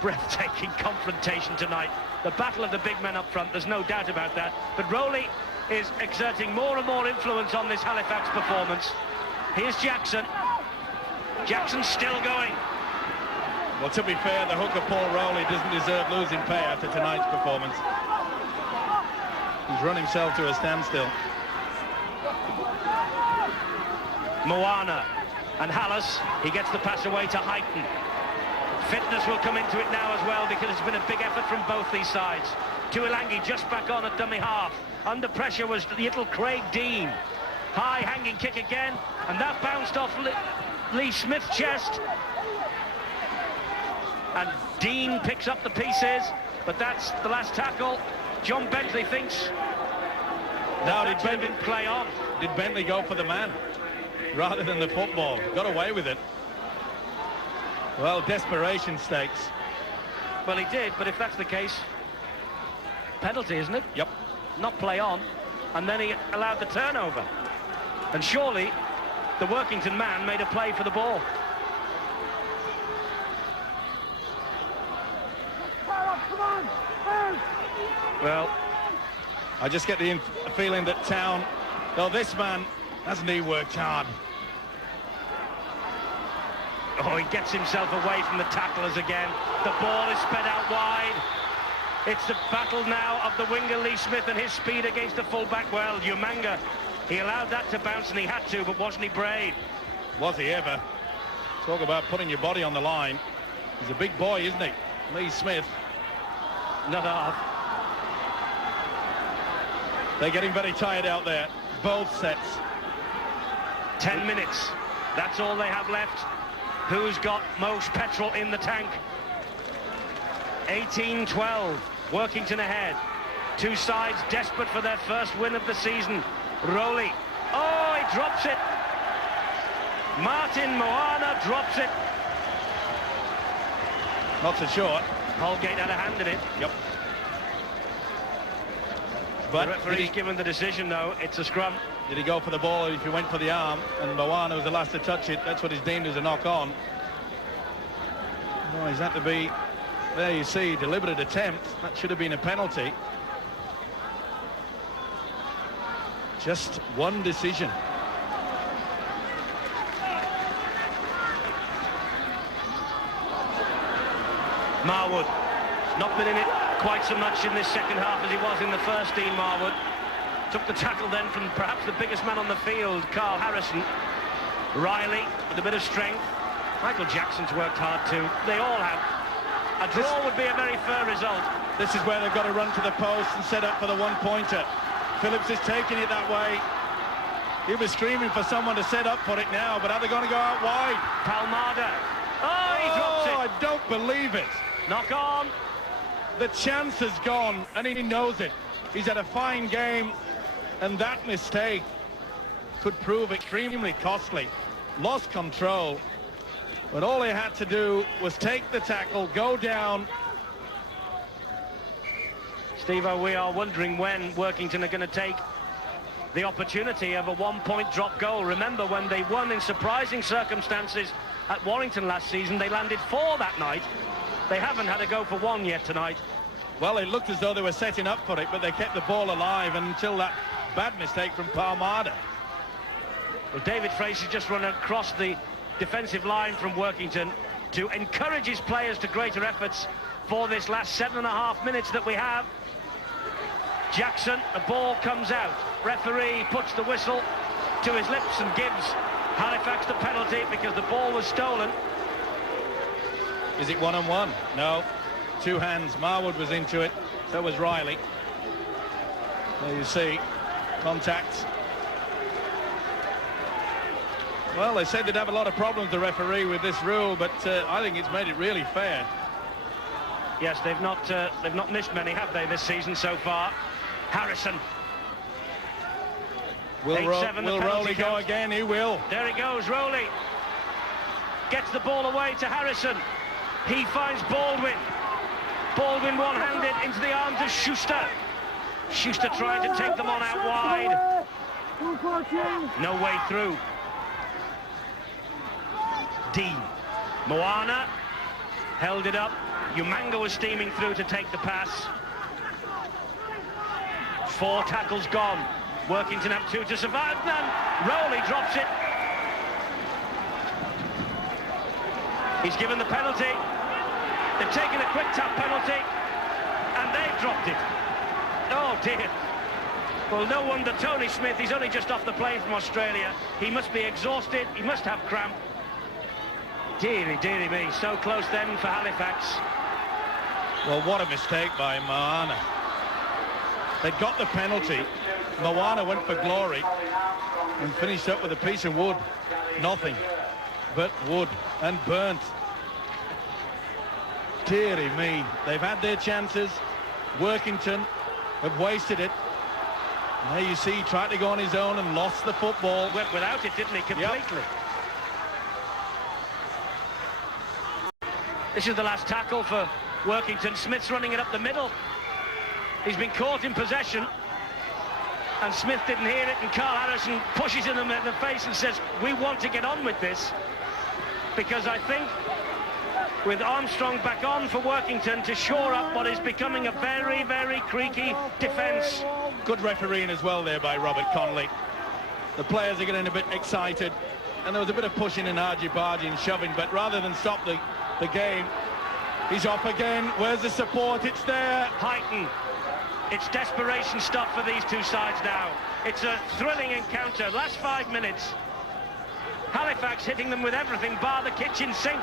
breathtaking confrontation tonight. The battle of the big men up front, there's no doubt about that. But Rowley is exerting more and more influence on this Halifax performance. Here's Jackson. Jackson's still going. Well, to be fair, the hooker Paul Rowley doesn't deserve losing pay after tonight's performance. He's run himself to a standstill. Moana and Hallis, he gets the pass away to Heighton. Fitness will come into it now as well, because it's been a big effort from both these sides. Tuilangi just back on at dummy half. Under pressure was little Craig Dean. High hanging kick again, and that bounced off Lee Smith's chest. And Dean picks up the pieces, but that's the last tackle. John Bentley thinks Now, did Bentley play on? Did Bentley go for the man rather than the football? Got away with it. Well, desperation stakes. Well, he did, but if that's the case, penalty, isn't it? Yep. Not play on, and then he allowed the turnover. And surely the Workington man made a play for the ball. Well, I just get the feeling that Town, though this man, hasn't he worked hard? oh, he gets himself away from the tacklers again. The ball is sped out wide. It's the battle now of the winger Lee Smith and his speed against the fullback. Well, Umanga, he allowed that to bounce, and he had to, but wasn't he brave? Was he ever? Talk about putting your body on the line. He's a big boy, isn't he? Lee Smith. Not half. They're getting very tired out there. Both sets. 10 minutes. That's all they have left. Who's got most petrol in the tank? 18-12. Workington ahead. Two sides desperate for their first win of the season. Rowley. Oh, he drops it. Martin Moana drops it. Not so short. Holgate had a hand in it. Yep. But But the referee's given the decision, though. It's a scrum. did he go for the ball if he went for the arm? And Moana was the last to touch it. That's what is deemed as a knock-on. No, he's had to be... There you see, deliberate attempt. That should have been a penalty. Just one decision. Marwood, not been in it quite so much in this second half as he was in the first. Dean Marwood took the tackle then from perhaps the biggest man on the field, Carl Harrison. Riley with a bit of strength. Michael Jackson's worked hard too. They all have. A draw would be a very fair result. This is where they've got to run to the post and set up for the one-pointer. Phillips is taking it that way. He was screaming for someone to set up for it now, but are they going to go out wide? Palmada. Oh, he drops it. I don't believe it. Knock on. The chance has gone, and he knows it. He's had a fine game, and that mistake could prove extremely costly. Lost control, but all he had to do was take the tackle, go down. Steve-O, we are wondering when Workington are going to take the opportunity of a one-point drop goal. Remember, when they won in surprising circumstances at Warrington last season, they landed 4 that night. They haven't had a go for 1 yet tonight. Well, it looked as though they were setting up for it, but they kept the ball alive until that bad mistake from Palmada. Well, David Fraser just run across the defensive line from Workington to encourage his players to greater efforts for this last 7.5 minutes that we have. Jackson, the ball comes out. Referee puts the whistle to his lips and gives Halifax the penalty because the ball was stolen. Is it 1-on-1? No. 2 hands. Marwood was into it. So was Riley. There you see. Contact. Well, they said they'd have a lot of problems, the referee, with this rule, but I think it's made it really fair. Yes, they've not missed many, have they, this season so far? Harrison. Will Rowley go again? He will. There he goes, Rowley. Gets the ball away to Harrison. He finds Baldwin. Baldwin one-handed into the arms of Schuster. Schuster trying to take them on out wide. No way through. Dean. Moana held it up. Umanga was steaming through to take the pass. 4 tackles gone. Workington have 2 to survive. Then Rowley drops it. He's given the penalty. They've taken a quick tap penalty, and they've dropped it. Oh dear. Well, no wonder Tony Smith, he's only just off the plane from Australia. He must be exhausted, he must have cramp. Dearie, dearie me, so close then for Halifax. Well, what a mistake by Moana. They got the penalty. Moana went for glory and finished up with a piece of wood. Nothing but wood and burnt. Dearie me, they've had their chances. Workington have wasted it. And there you see, he tried to go on his own and lost the football. Went without it, didn't he, completely? Yep. This is the last tackle for Workington. Smith's running it up the middle. He's been caught in possession, and Smith didn't hear it, and Carl Harrison pushes him in the face and says, we want to get on with this, because I think with Armstrong back on for Workington to shore up what is becoming a very, very creaky defence. Good refereeing as well there by Robert Connolly. The players are getting a bit excited, and there was a bit of pushing and argy-bargy and shoving, but rather than stop the game, he's off again. Where's the support? It's there. Heighton. It's desperation stuff for these two sides now. It's a thrilling encounter. Last 5 minutes. Halifax hitting them with everything bar the kitchen sink.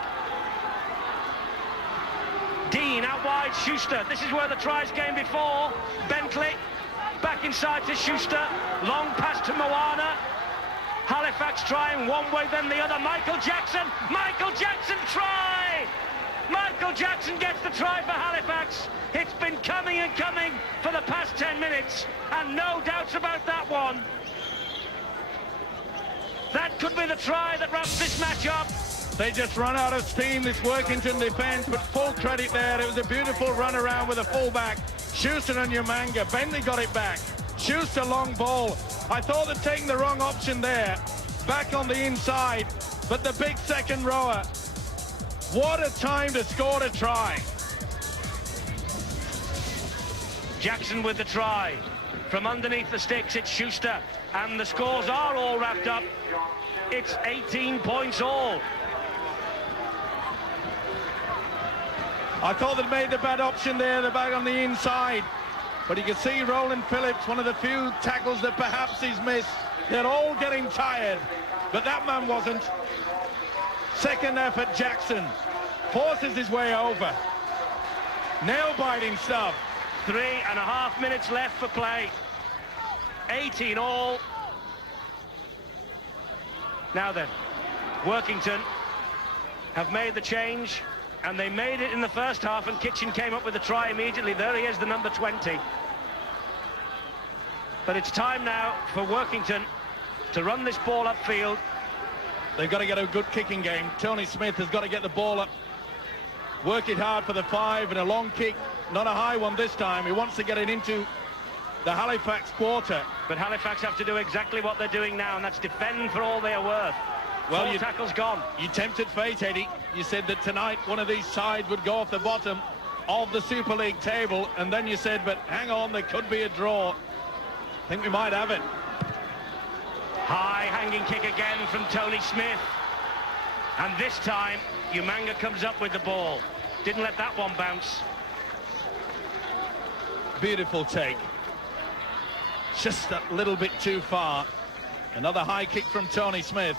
Dean out wide, Schuster. This is where the tries came before. Bentley back inside to Schuster. Long pass to Moana. Halifax trying one way then the other. Michael Jackson try! Michael Jackson gets the try for Halifax. It's been coming and coming for the past 10 minutes, and no doubts about that one. That could be the try that wraps this match up. They just run out of steam, this Workington defence, but full credit there. It was a beautiful run around with a fullback. Schuster and Umanga. Bentley got it back. Schuster long ball. I thought they'd taken the wrong option there. Back on the inside, but the big second rower. What a time to score a try. Jackson with the try. From underneath the sticks, it's Schuster. And the scores are all wrapped up. It's 18 points all. I thought they'd made the bad option there, the back on the inside. But you can see Roland Phillips, one of the few tackles that perhaps he's missed. They're all getting tired, but that man wasn't. Second effort, Jackson forces his way over. Nail-biting stuff. 3.5 minutes left for play. 18 all. Now then, Workington have made the change, and they made it in the first half, and Kitchen came up with a try immediately. There he is, the number 20. But it's time now for Workington to run this ball upfield. They've got to get a good kicking game. Tony Smith has got to get the ball up, work it hard for the 5, and a long kick, not a high one this time. He wants to get it into the Halifax quarter. But Halifax have to do exactly what they're doing now, and that's defend for all they are worth. Well, 4 tackles gone. You tempted fate, Eddie. You said that tonight one of these sides would go off the bottom of the Super League table, and then you said, but hang on, there could be a draw. I think we might have it. High hanging kick again from Tony Smith. And this time, Umanga comes up with the ball. Didn't let that one bounce. Beautiful take. Just a little bit too far. Another high kick from Tony Smith.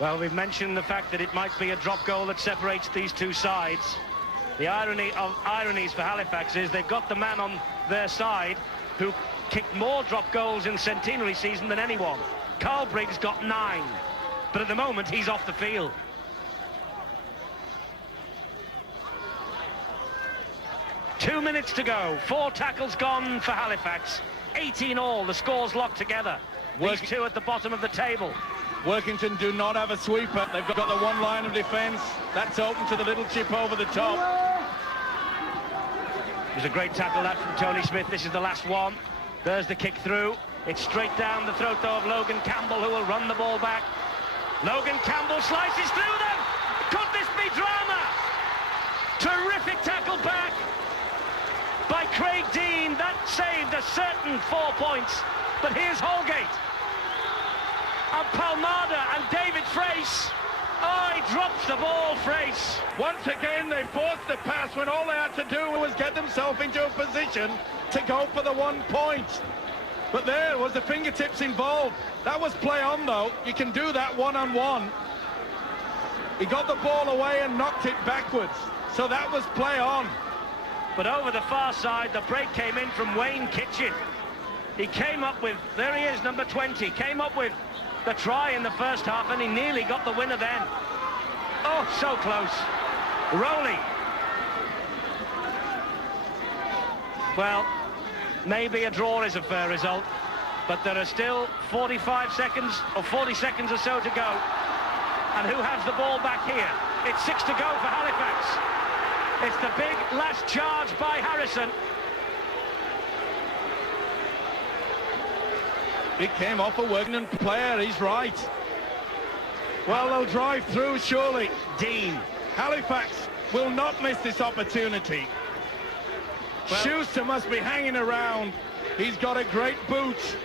Well, we've mentioned the fact that it might be a drop goal that separates these two sides. The irony of ironies for Halifax is they've got the man on their side who kicked more drop goals in centenary season than anyone. Carl Briggs got 9, but at the moment he's off the field. Two minutes to go. 4 tackles gone for Halifax. 18 all. The score's locked together. These two at the bottom of the table. Workington do not have a sweeper. They've got the one line of defence. That's open to the little chip over the top. was a great tackle that from Tony Smith. This is the last one. There's the kick through. It's straight down the throat of Logan Campbell, who will run the ball back. Logan Campbell slices through them. Could this be drama? Terrific tackle back by Craig Dean. That saved a certain 4 points. But here's Holgate. And Palmada and David Frace. Oh, he drops the ball, Frace. Once again, they forced the pass when all they had to do was get themselves into a position to go for the 1 point. But there was the fingertips involved. That was play on, though. You can do that one-on-one. He got the ball away and knocked it backwards. So that was play on. But over the far side, the break came in from Wayne Kitchen. He came up with, there he is, number 20, came up with the try in the first half, and he nearly got the winner then. Oh, so close. Rowley. Well, maybe a draw is a fair result, but there are still 45 seconds or 40 seconds or so to go. And who has the ball back here? It's 6 to go for Halifax. It's the big last charge by Harrison. It came off a Workington player, he's right. Well, they'll drive through, surely. Dean. Halifax will not miss this opportunity. Well, Schuster must be hanging around. He's got a great boot.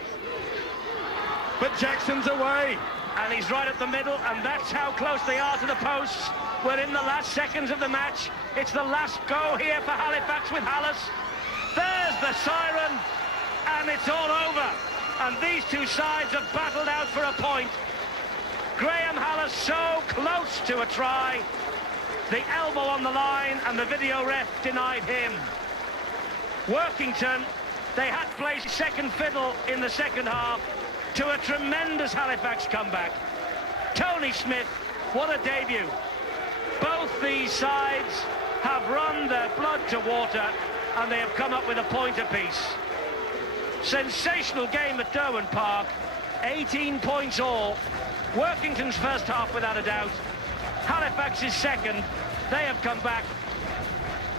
But Jackson's away. And he's right at the middle, and that's how close they are to the posts. We're in the last seconds of the match. It's the last go here for Halifax with Hallis. There's the siren, and it's all over. And these two sides have battled out for a point. Graham Hallis so close to a try. The elbow on the line, and the video ref denied him. Workington, they had played second fiddle in the second half to a tremendous Halifax comeback. Tony Smith, what a debut. Both these sides have run their blood to water, and they have come up with a point apiece. Sensational game at Derwent Park, 18 points all. Workington's first half without a doubt. Halifax's second. They have come back.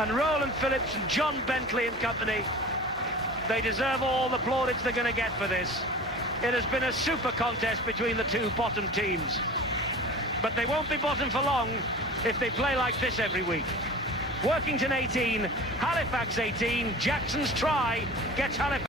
And Roland Phillips and John Bentley and company, they deserve all the plaudits they're going to get for this. It has been a super contest between the two bottom teams. But they won't be bottom for long if they play like this every week. Workington 18, Halifax 18. Jackson's try gets Halifax.